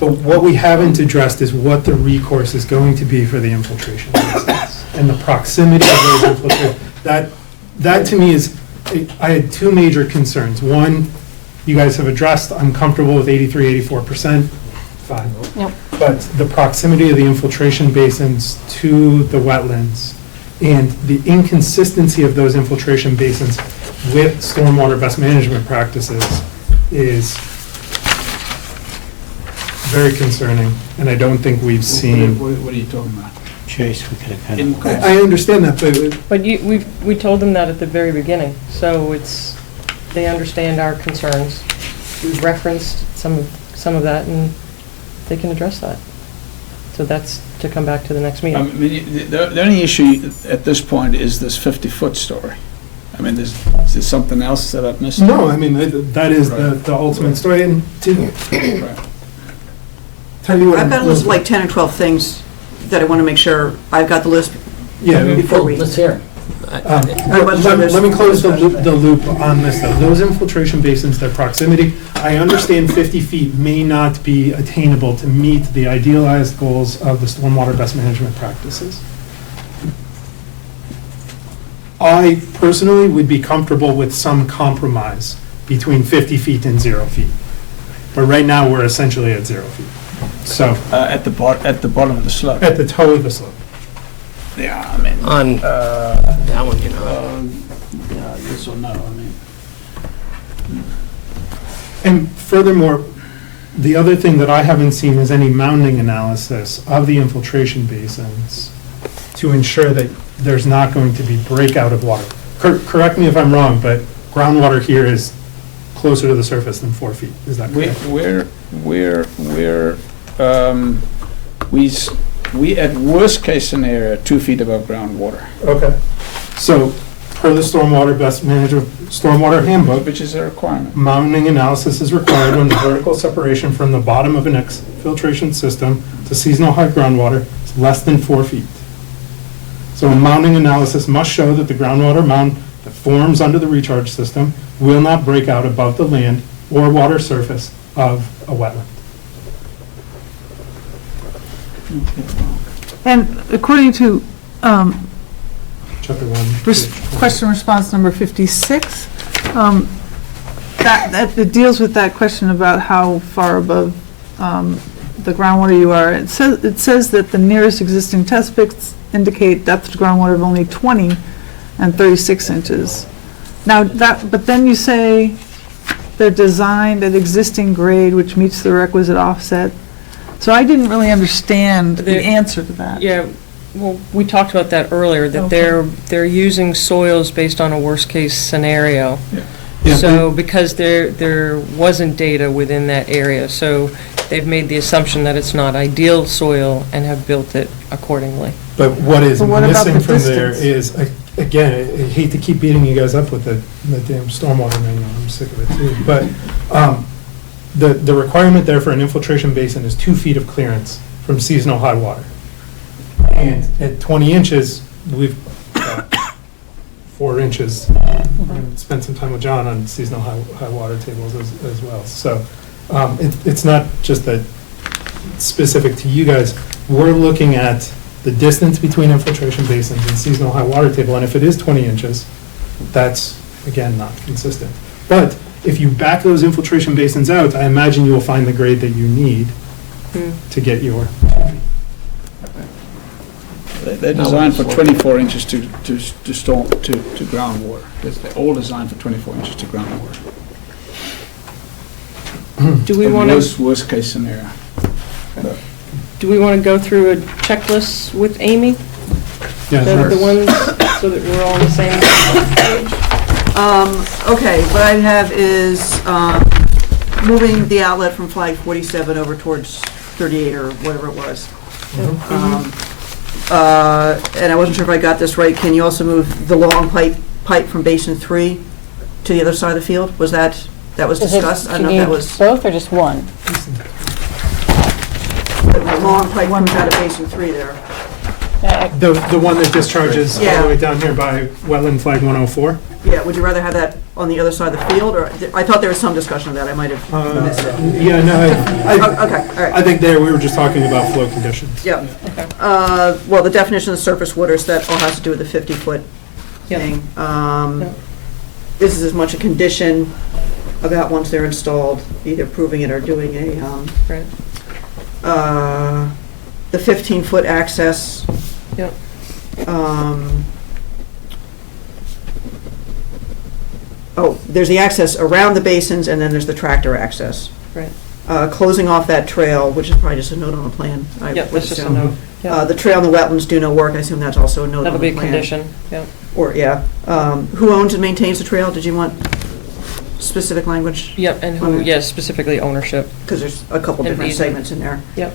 But what we haven't addressed is what the recourse is going to be for the infiltration basins and the proximity of those infiltration. That to me is, I had 2 major concerns. One, you guys have addressed, I'm comfortable with 83, 84%, fine. Yep. But the proximity of the infiltration basins to the wetlands and the inconsistency of those infiltration basins with stormwater best management practices is very concerning, and I don't think we've seen. What are you talking about? Chase, we could have kind of. I understand that, but but we told them that at the very beginning, so they understand our concerns. We've referenced some of that, and they can address that. So that's to come back to the next I meeting. mean, the only issue at this point is this 50-foot story. I mean, is there something else that I've missed? no, I mean, that is the ultimate story, and to tell you what. I've got a list of like 10 or 12 things that I want to make sure I've got the list Yeah. before we. Let's hear it. Let me close the loop on this, though. Those infiltration basins, their proximity, I understand 50 feet may not be attainable to meet the idealized goals of the stormwater best management practices. I personally would be comfortable with some compromise between 50 feet and 0 feet. But right now, we're essentially at 0 feet. So, At the bottom of the slope. at the toe of the slope. Yeah, I mean. On that one, you know. Yeah, yes or no, I mean. And furthermore, the other thing that I haven't seen is any mounding analysis of the infiltration basins to ensure that there's not going to be breakout of water. Correct me if I'm wrong, but groundwater here is closer to the surface than 4 feet. Is that correct? We at worst case scenario, 2 feet above groundwater, Okay. So, per the stormwater best manager stormwater handbook, which is a requirement. mounding analysis is required when the vertical separation from the bottom of an exfiltration system to seasonal high groundwater is less than 4 feet. So a mounding analysis must show that the groundwater mound that forms under the recharge system will not break out above the land or water surface of a wetland. And according to Chapter 1. question response number 56, that it deals with that question about how far above the groundwater you are. It says that the nearest existing test pits indicate depth to groundwater of only 20 and 36 inches. Now but then you say they're designed at existing grade, which meets the requisite offset. So I didn't really understand the answer to that. Yeah, well, we talked about that earlier, that they're using soils based on a worst-case scenario. Yeah. So, because there wasn't data within that area, so they've made the assumption that it's not ideal soil and have built it accordingly. But what is But what about missing the from there distance? is, again, I hate to keep beating you guys up with the damn stormwater manual, I'm sick of it too, but the requirement there for an infiltration basin is 2 feet of clearance from seasonal high water. And at 20 inches, we've got 4 inches. Spent some time with John on seasonal high water tables as well. So it's not just that it's specific to you guys. We're looking at the distance between infiltration basins and seasonal high water table, and if it is 20 inches, that's, again, not consistent. But if you back those infiltration basins out, I imagine you will find the grade that you need to get your. They're designed for 24 inches to groundwater. They're all designed for 24 inches to groundwater. Do we want to, Worst case scenario. do we want to go through a checklist with Amy? Yeah, The ones, so that we're all on the same page? Okay, what I have is moving the outlet from flag 47 over towards 38 or whatever it was. And I wasn't sure if I got this right. Can you also move the long pipe from basin 3 to the other side of the field? Was that was discussed? I don't know if that was. Both or just one? The long pipe comes out of basin 3 there. The one that discharges all Yeah. the way down here by wetland flag 104? Yeah, would you rather have that on the other side of the field, or, I thought there was some discussion of that, I might have missed it. Yeah, no, Okay, all right. I think there, we were just talking about flow conditions. Yep. Well, the definition of surface waters, that all has to do with the 50-foot thing. This is as much a condition about once they're installed, either proving it or doing a, Right. the 15-foot access. Yep. Oh, there's the access around the basins, and then there's the tractor access. Right. Closing off that trail, which is probably just a note on the plan. I Yep, would that's just a assume. note. Yep. The trail and the wetlands do no work, I assume that's also a note on the That'll plan. be a condition, yeah. Or, yeah. Who owns and maintains the trail? Did you want specific language? Yep, and who, yes, specifically ownership. Because there's a couple And different easement. segments in there. Yep.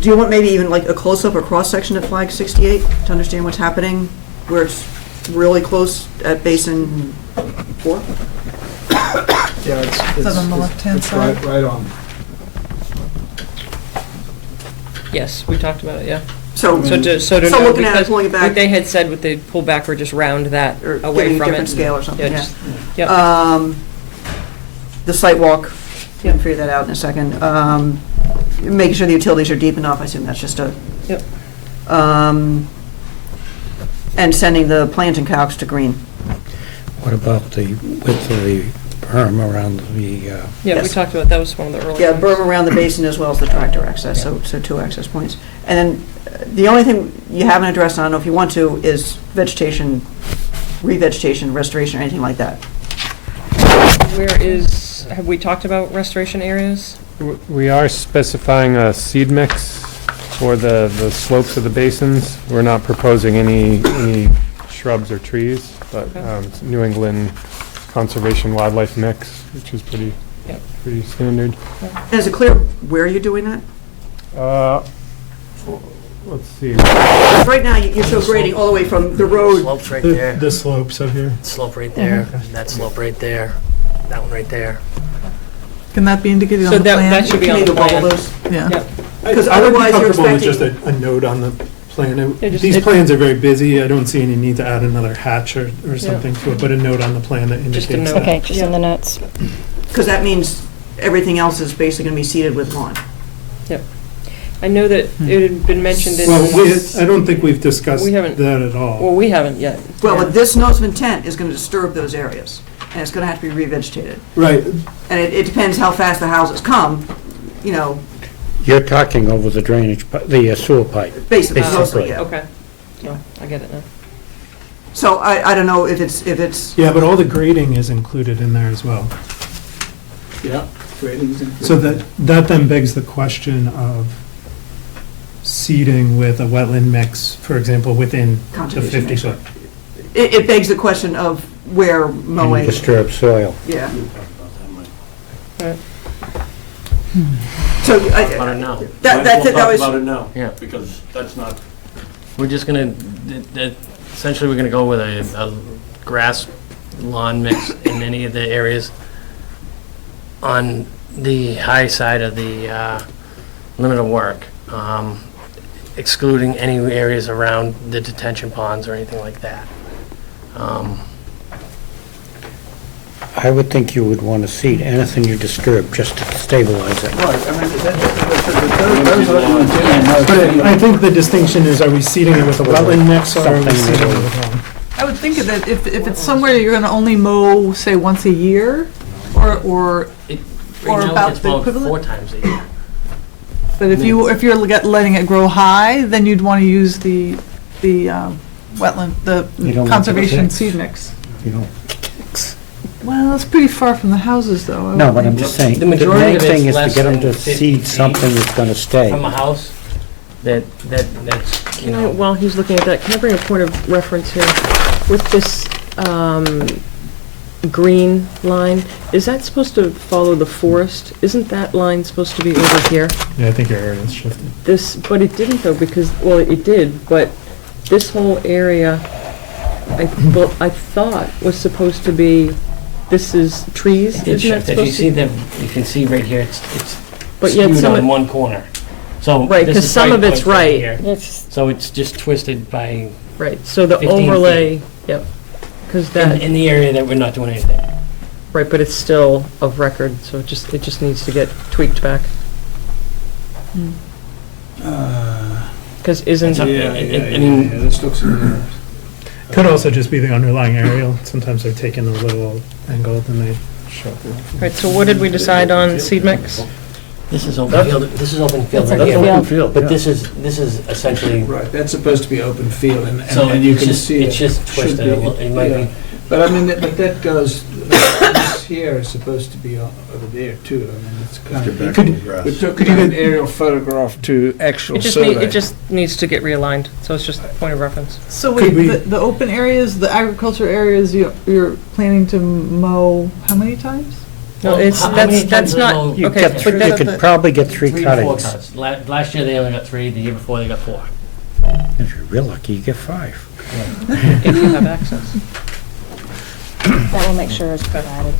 Do you want maybe even like a close-up or cross-section of flag 68 to understand what's happening, where it's really close at basin 4? Yeah, it's that on the left-hand side? Right on. Yes, we talked about it, yeah. So to so know, looking at it, because pulling it back. they had said with the pull back or just round that Or away giving a from it. different scale or something, yeah. just- Yep. The site walk, you can figure that out in a second. Making sure the utilities are deep enough, I assume that's just a. Yep. And sending the plans and calcs to Green. What about the width of the berm around the, Yeah, we Yes. talked about, that was one of the early Yeah, ones. berm around the basin as well as the tractor access, so 2 access points. And then the only thing you haven't addressed, and I don't know if you want to, is vegetation, revegetation, restoration, or anything like that. Where is, have we talked about restoration areas? We are specifying a seed mix for the slopes of the basins. We're not proposing any shrubs or trees, but it's New England Conservation Wildlife Mix, which is pretty standard. And is it clear where you're doing that? Let's see. Right now, you show grading all the way from the road. Slopes right there, The slopes up here. slope right there, that slope right there, that one right there. Can that be indicated on So the that plan? should be on Can the you bubble plan. those? Yeah. Yeah. Because I would be otherwise you're comfortable with just expecting- a note on the plan. Yeah, just- These plans are very busy. I don't see any need to add another hatch or something to it, but a note on the plan that Just a indicates note. that. Okay, just in the notes. Because that means everything else is basically going to be seeded with lawn. I know that it had been mentioned in. Well, I don't think we've discussed We haven't- that at all. Well, we haven't yet. Well, but this notice of intent is going to disturb those areas, and it's going to have to be revegetated. Right, And it depends how fast the houses come, you know, you're talking over the drainage, the sewer pipe. basically, Basically. mostly, yeah. Okay. So, I get it now. So I don't know if it's, yeah, but all the grading is included in there as well. Yeah, grading's included. So that then begs the question of seeding with a wetland mix, for example, within the Conservation 50 mix. foot. it begs the question of where Any mowing, disturbed soil. yeah. Right. So About it I, now. that's it, that We'll was, talk about it now. Yeah. Because that's not, We're just gonna, essentially, we're gonna go with a grass lawn mix in any of the areas on the high side of the limit of work, excluding any areas around the detention ponds or anything like that. I would think you would want to seed anything you disturb just to stabilize it. Right, I mean, those are legitimate But I think the distinction is, are we seeding it with a wetland mix or are we Something seeding it that- with lawn? I would think that if it's somewhere you're gonna only mow, say, once a year, or Or Right now, about it's the about equivalent? 4 times a year. but if you're letting it grow high, then you'd wanna use the wetland, the You don't want the conservation ticks. seed mix. You know. Well, it's pretty far from the houses, though. I No, would but I'm think. just saying, The the majority main of thing it's is to less get them than to 50 seed feet something that's going to stay. From a house, that's, you Can I, know. while he's looking at that, can I bring a point of reference here? With this green line, is that supposed to follow the forest? Isn't that line supposed to be over here? Yeah, I think your area's shifted. This, but it didn't though, because, well, it did, but this whole area, I thought was supposed to be, this is trees, It did isn't that shift. If you supposed see to? them, you can see right here, it's But yet skewed some on of- one corner. So Right, this 'cause is some of right it's point right right. here. It's, So it's just twisted by, Right, so the 15 feet. overlay, yep, because that, in the area that we're not doing anything. right, but it's still of record, so it just needs to get tweaked back. Because isn't, Yeah, I mean, this looks, Could also just be the underlying aerial. Sometimes they're taken a little angled and they show up. right, so what did we decide on seed mix? this is open field, this is open field That's right open here. field. field. But this is essentially, right, that's supposed to be open field, so and you it's can just, see it. it's just Should twisted. be, A little- It might yeah. be, But I mean, but that goes, this here is supposed to be over there too, I mean, it's kind of. We took an aerial photograph to actual It survey. just needs to get realigned, so it's just a point of reference. So Could wait, we- the open areas, the agriculture areas, you're planning to mow how many times? No, Well, it's, how many that's times do they not, mow? You okay, get but three, you that, could probably get 3 3 to 4 cuttings. cuts. Last year they only got 3, the year before they got 4. If you're real lucky, you get 5. if you have access. that will make sure it's provided.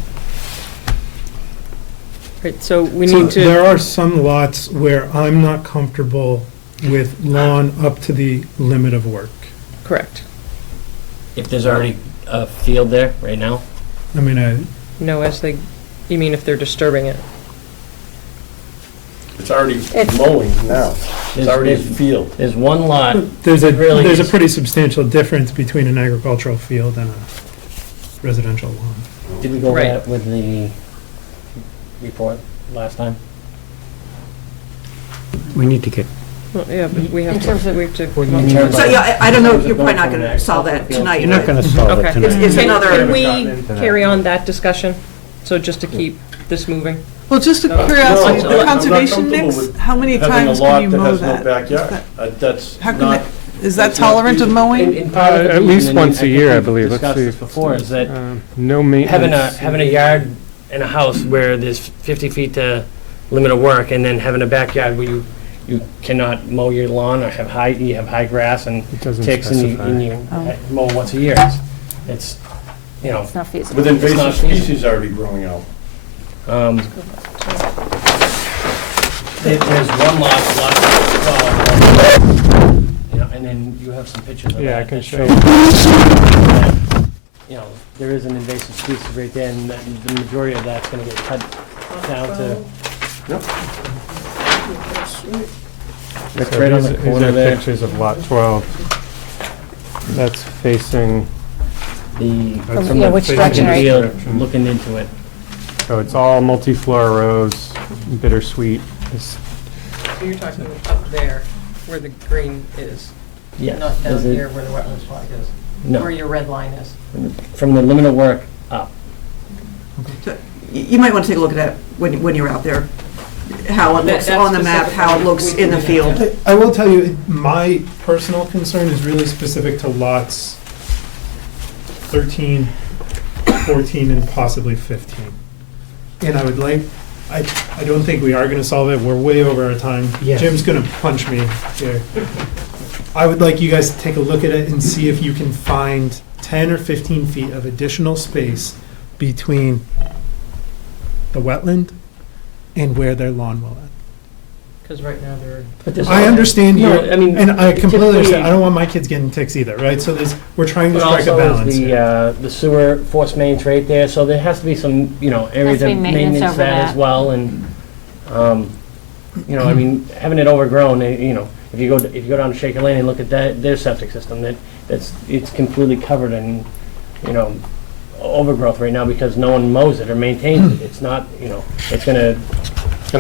Right, so we So need to, there are some lots where I'm not comfortable with lawn up to the limit of work. correct. If there's already a field there right now, I mean, No, as they, you mean if they're disturbing it? It's already It's- mowing now. It's already a there's- field. there's one lot, there's a Really is. pretty substantial difference between an agricultural field and a residential lawn. Did we go over Right. that with the report last time? We need to get, Well, yeah, but we have In to, terms of- we have to. What do you come up mean with- So, yeah, I don't know, you're probably Going not from going an to solve that agricultural tonight. you're not but going to solve Okay. it tonight. It's Can another. can we carry on that discussion? So just to keep this moving? Well, just a No, curiosity, no, the I'm not conservation mix, how many times can you mow that? That's How can not, that, is that tolerant of mowing? In part of the At least reason, and once a year, I think believe. we've Let's discussed see. this before, is that No maintenance. having a yard and a house where there's 50 feet to limit of work, and then having a backyard where you cannot mow your lawn or you have high grass and It doesn't ticks and specify. you mow once a year. It's, you know, It's not feasible. with It's not invasive feasible. species already growing out. there's one lot 12, you know, and then you have some pictures of that. Yeah, I can that show you. that, you know, there is an invasive species right there, and the majority of that's gonna get cut down to. So right on these- the corner These are there. pictures of lot 12. That's facing, From Yeah, the which facing direction are you- field, looking into it. so it's all multi-flora rose, bittersweet. It's- So you're talking up there, where the green is, Yes. not down Is it- here where the wetlands flag is, No, where your red line is. from the limit of work up. You might want to take a look at that when you're out there, how it looks That on the map, how it looks in the field. I will tell you, my personal concern is really specific to lots 13, 14, and possibly 15. And I would like, I don't think we are gonna solve it, we're way over our time. Yes. Jim's gonna punch me here. I would like you guys to take a look at it and see if you can find 10 or 15 feet of additional space between the wetland and where their lawn will end. Because right now they're. But there's I understand No, you, I mean, and I completely typically- understand, I don't want my kids getting ticks either, right? So we're trying to But strike a also balance is here. the sewer force mains right there, so there has to be some, you know, areas to of be maintenance maintenance over that as that. well, and, you know, I mean, having it overgrown, you know, if you go down to Shaker Lane and look at their septic system, it's completely covered in, you know, overgrowth right now because no one mows it or maintains it. It's not, you know, it's gonna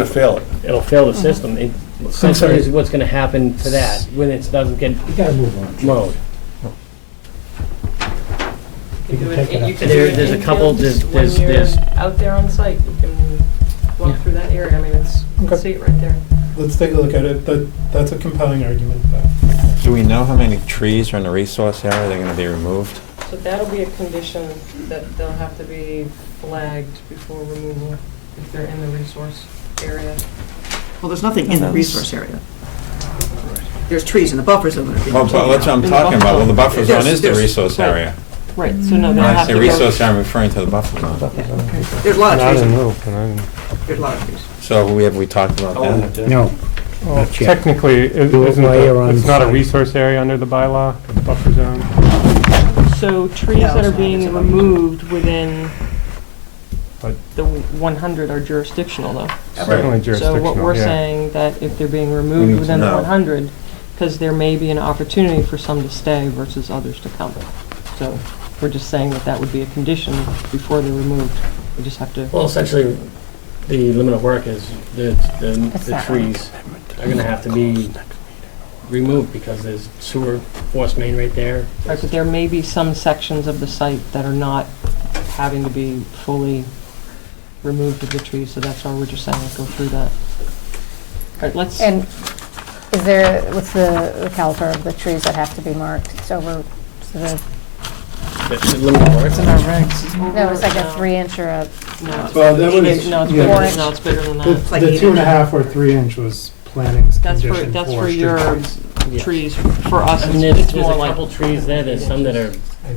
fail it. it'll fail the system. It essentially is what's gonna happen to that when it doesn't get mowed. You can do it- you can do There- it there's a in couple- field, just there's- when you're there's- out there on site, you can walk Yeah. through that area, I mean, you can see it right there. Let's take a look at it, that's a compelling argument, but. Do we know how many trees are in the resource area that are gonna be removed? So that'll be a condition that they'll have to be flagged before removal if they're in the resource area. Well, there's nothing in the resource area. There's trees in the buffer zone. that are being Well, but taken that's what out. I'm talking about, well, the buffer zone is the There's- resource right. area. Right, so no, When they'll I have say to go. resource area, I'm referring to the buffer zone. There's a lot of Not trees. in Wilton, There's a lot of trees. So we talked about that? No, Well, not yet. technically, Do it isn't while you're on it's not a site. resource area under the bylaw, the buffer zone. So trees No, that are it's not. It's being about- removed within But- the 100 are jurisdictional though. Certainly So jurisdictional, what we're yeah. saying, that if they're being We removed need to within the know. 100, because there may be an opportunity for some to stay versus others to come. So we're just saying that that would be a condition before they're removed. We just have to, Well, essentially, the limit of work is the that one. trees are gonna have to be removed because there's sewer force main right there. right, but there may be some sections of the site that are not having to be fully removed of the trees, so that's why we're just saying, go through that. All right, let's. And is there, what's the caliber of the trees that have to be marked? It's over, so The limit of work. in our regs. no, it's like a 3-inch or a, No, it's Well, that bigger- was- no, it's yeah. bigger, no, it's bigger than The that. like the 8 2.5 or 3-inch was planning's That's for, condition that's for for street your trees. Yeah. trees. For us, I mean, it's there's more a like. couple trees there, there's some that are,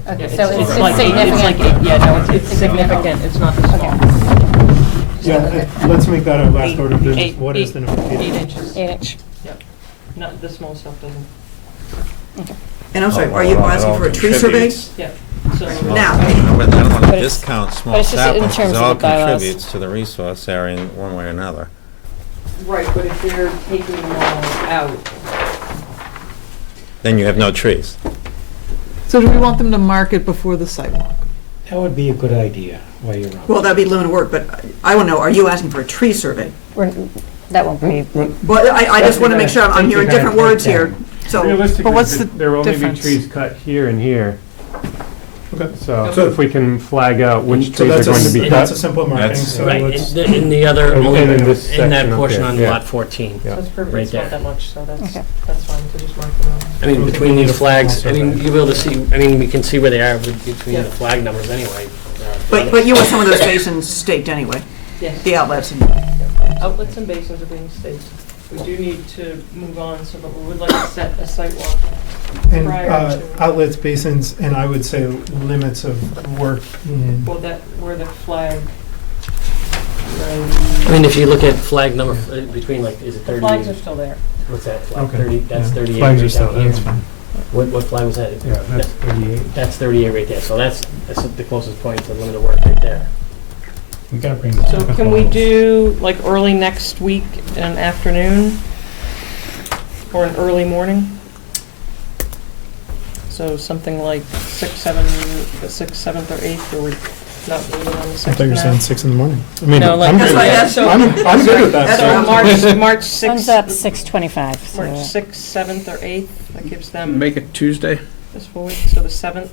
okay, It's so it's like, it's like, significant. yeah, no, it's significant, it's not the small. Yeah, let's make that our last order of business. Eight- What is the number? 8 inches. 8-inch. Not, the small stuff doesn't. And I'm sorry, are you asking for a tree survey? Yeah, so. Now- I don't want But to it's- discount but small it's just in saplings, terms because of it all the bylaws. contributes to the resource area in one way or another. Right, but if they're taking them all out, Then you have no trees. So do we want them to mark it before the sidewalk? That would be a good idea while you're on. Well, that'd be limited work, but I want to know, are you asking for a tree survey? That won't be, Well, I just want to make sure I'm hearing different words here, so. Realistically, But what's the there will only be difference? trees cut here and here. Okay. So if we can flag out which So trees are that's going to be that's a cut. simple marking, That's- so Right, let's, in the other, And only in this in that section up portion here, on yeah. lot 14. Yeah. That's perfect, Right it's not there. that much, so that's Okay. fine, so just mark them out. I mean, between these flags, I mean, Also, you'll be able to see, I mean, we can see where they are between Yeah. the flag numbers anyway. But you want some of those basins staked anyway, Yes. the outlets and. Outlets and basins are being staked. We do need to move on, so but we would like to set a site walk and prior to, outlets, basins, and I would say limits of work in. well, that, where the flag. I mean, if you look at flag number, between like, is it The 30? flags are still there. What's that flag? Okay. 30, that's Yeah. 38 Flags are right still, down here. that's fine. What flag was that? Yeah, that's 38. That's 38 right there, so that's the closest point to limit of work right there. We gotta bring So can we do like early next week, an afternoon? Or an early morning? So something like 6, 7, the 6th, 7th, or 8th, or we're not meeting on the 6th I thought you were now? saying 6 in the morning. I mean, No, like- I'm That's good why with I that. asked you. I'm good with that. That's so- what March sun's 6th, up 6:25. March so- 6th, 7th, or 8th, that gives them Make it Tuesday, this full week, so the 7th.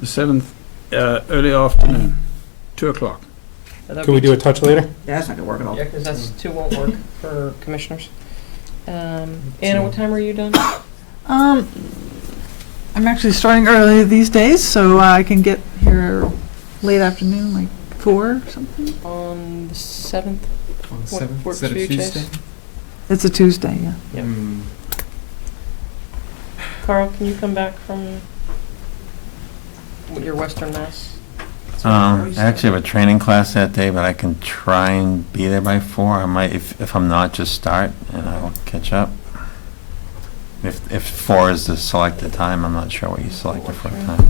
the 7th, early afternoon, 2 o'clock. Can we do a touch later? Yeah, that's not gonna work at all. Yeah, because that's 2 won't work for commissioners. Anna, what time are you done? I'm actually starting early these days, so I can get here late afternoon, like 4 or something. On the 7th? On the What 7th, works is that for a you, Chase? Tuesday? It's a Tuesday, yeah. Yep. Hmm. Carl, can you come back from your Western Mass? I actually have a training class that day, but I can try and be there by 4. I might, if I'm not, just start and I'll catch up. If 4 is the selected time, I'm not sure what you selected for a time.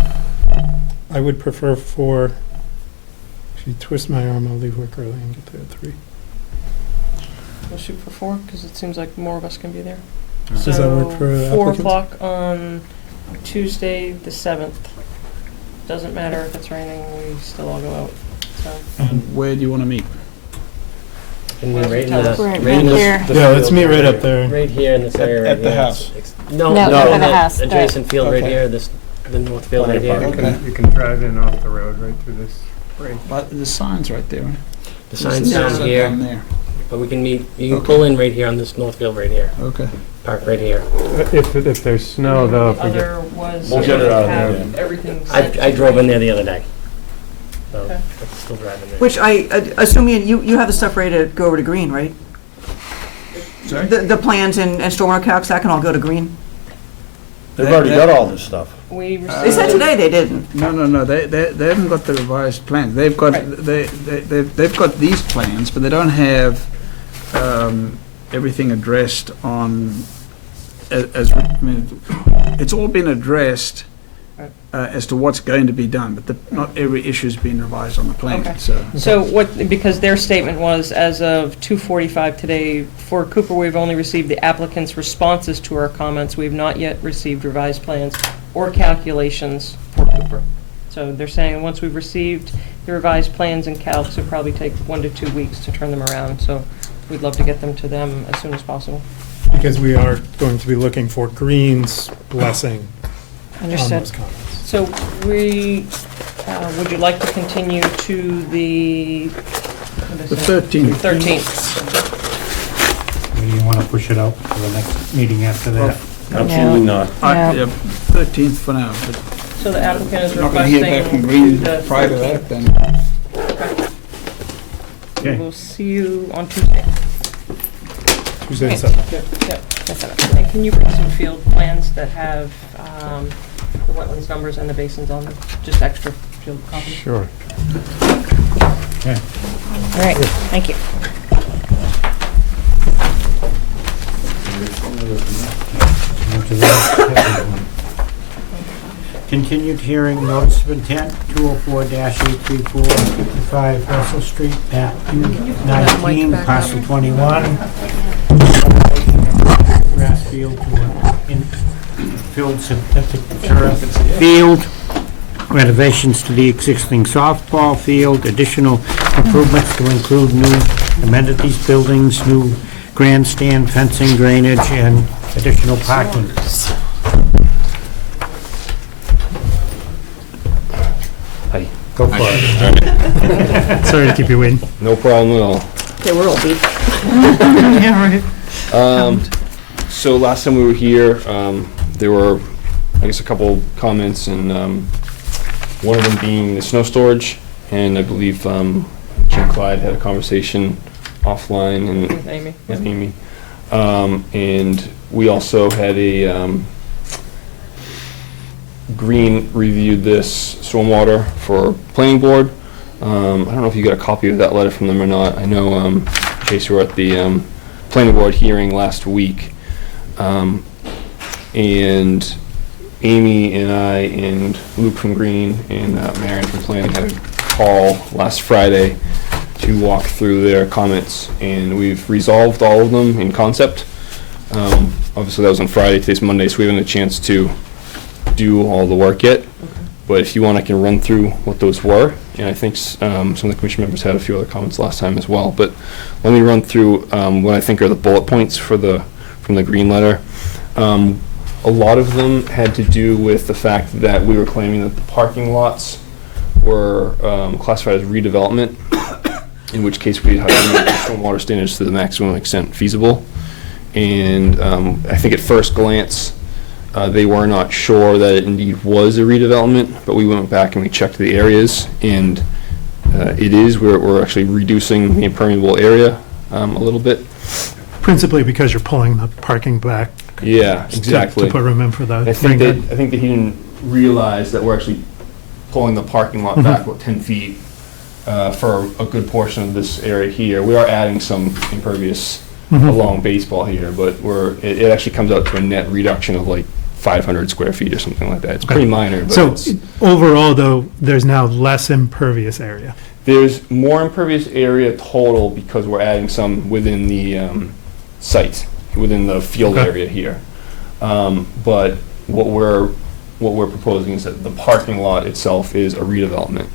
I would prefer 4. If you twist my arm, I'll leave work early and get there at 3. We'll shoot for 4, because it seems like more of us can be there. Does that work for So 4 applicants? o'clock on Tuesday, the 7th. Doesn't matter if it's raining, we still all go out, so. And where do you want to meet? And we're right in Tell us. the, Right right in here. the Yeah, let's field meet right here. up there. Right here in this area right at the here. house? No, No, no, at the the house, the- adjacent field right Okay. here, the north field right here. Okay. You can drive in off the road right through this break. But the sign's right there, right? The sign's Down down here, there. but we can meet, you can Okay. pull in right here on this north field right here, Okay. park right here. If there's snow though, if we get, Other was. We'll get it out of there, have everything I set I to drove in ready. there the other day. So, Okay. I'm still driving there. Which I assume you have the stuff ready to go over to Green, right? Sorry? The plans and stormwater calcs, that can all go to Green? They've already got all this stuff. We They said received, today they didn't. No, they haven't got the revised plans. They've got, Right. they've got these plans, but they don't have everything addressed on, I mean, it's all been addressed as to what's going to be done, but not every issue's been revised on the plan, Okay. so. so what, because their statement was, as of 2:45 today, for Cooper, we've only received the applicant's responses to our comments. We have not yet received revised plans or calculations for Cooper. So they're saying, once we've received the revised plans and calcs, it'll probably take 1 to 2 weeks to turn them around. So we'd love to get them to them as soon as possible. Because we are going to be looking for Green's blessing on Understood. those comments. So we, would you like to continue to the? The 13th. 13th. Do you wanna push it out to the next meeting after that? Absolutely not. No. 13th for now, but So the applicant is not gonna hear back from requesting Green to the prior to 13th. that, then. Okay. We'll see you on Tuesday. Tuesday Okay. and Saturday. Yep, that's it. And can you bring some field plans that have the wetlands numbers and the basins on them? Just extra field copies? sure. All right, thank you. Continued hearing, notice of intent, 204-834, 55 Russell Street, map U19, parcel 21. Grass field to an infilled synthetic turf field. renovations to the existing softball field, additional improvements to include new amenities, buildings, new grandstand, fencing, drainage, and additional parking. Hi. Go for it. Sorry to keep you waiting. No problem at all. Okay, we're all beat. Yeah, right. So last time we were here, there were, I guess, a couple comments, and one of them being the snow storage, and I believe Jim Clyde had a conversation offline With Amy. with Amy. And we also had a Green reviewed this stormwater for planning board. I don't know if you got a copy of that letter from them or not. I know, Chase, you were at the planning board hearing last week. And Amy and I and Luke from Green and Marion from planning had a call last Friday to walk through their comments, and we've resolved all of them in concept. Obviously, that was on Friday. Today's Monday, so we haven't had a chance to do all the work yet. But if you want, I can run through what those were. And I think some of the commission members had a few other comments last time as well. But let me run through what I think are the bullet points from the Green letter. A lot of them had to do with the fact that we were claiming that the parking lots were classified as redevelopment, in which case we had to meet the stormwater standards to the maximum extent feasible. And I think at first glance, they were not sure that it indeed was a redevelopment, but we went back and we checked the areas, and it is. We're actually reducing the impermeable area a little bit. Principally because you're pulling the parking back. Yeah, exactly. To put room in for the I think that he didn't realize that we're actually pulling the parking lot back about 10 feet for a good portion of this area here. We are adding some impervious along baseball here, but it actually comes out to a net reduction of like 500 square feet or something like that. It's pretty minor. But so overall, though, there's now less impervious area. There's more impervious area total because we're adding some within the site, within the field area here. But what we're proposing is that the parking lot itself is a redevelopment.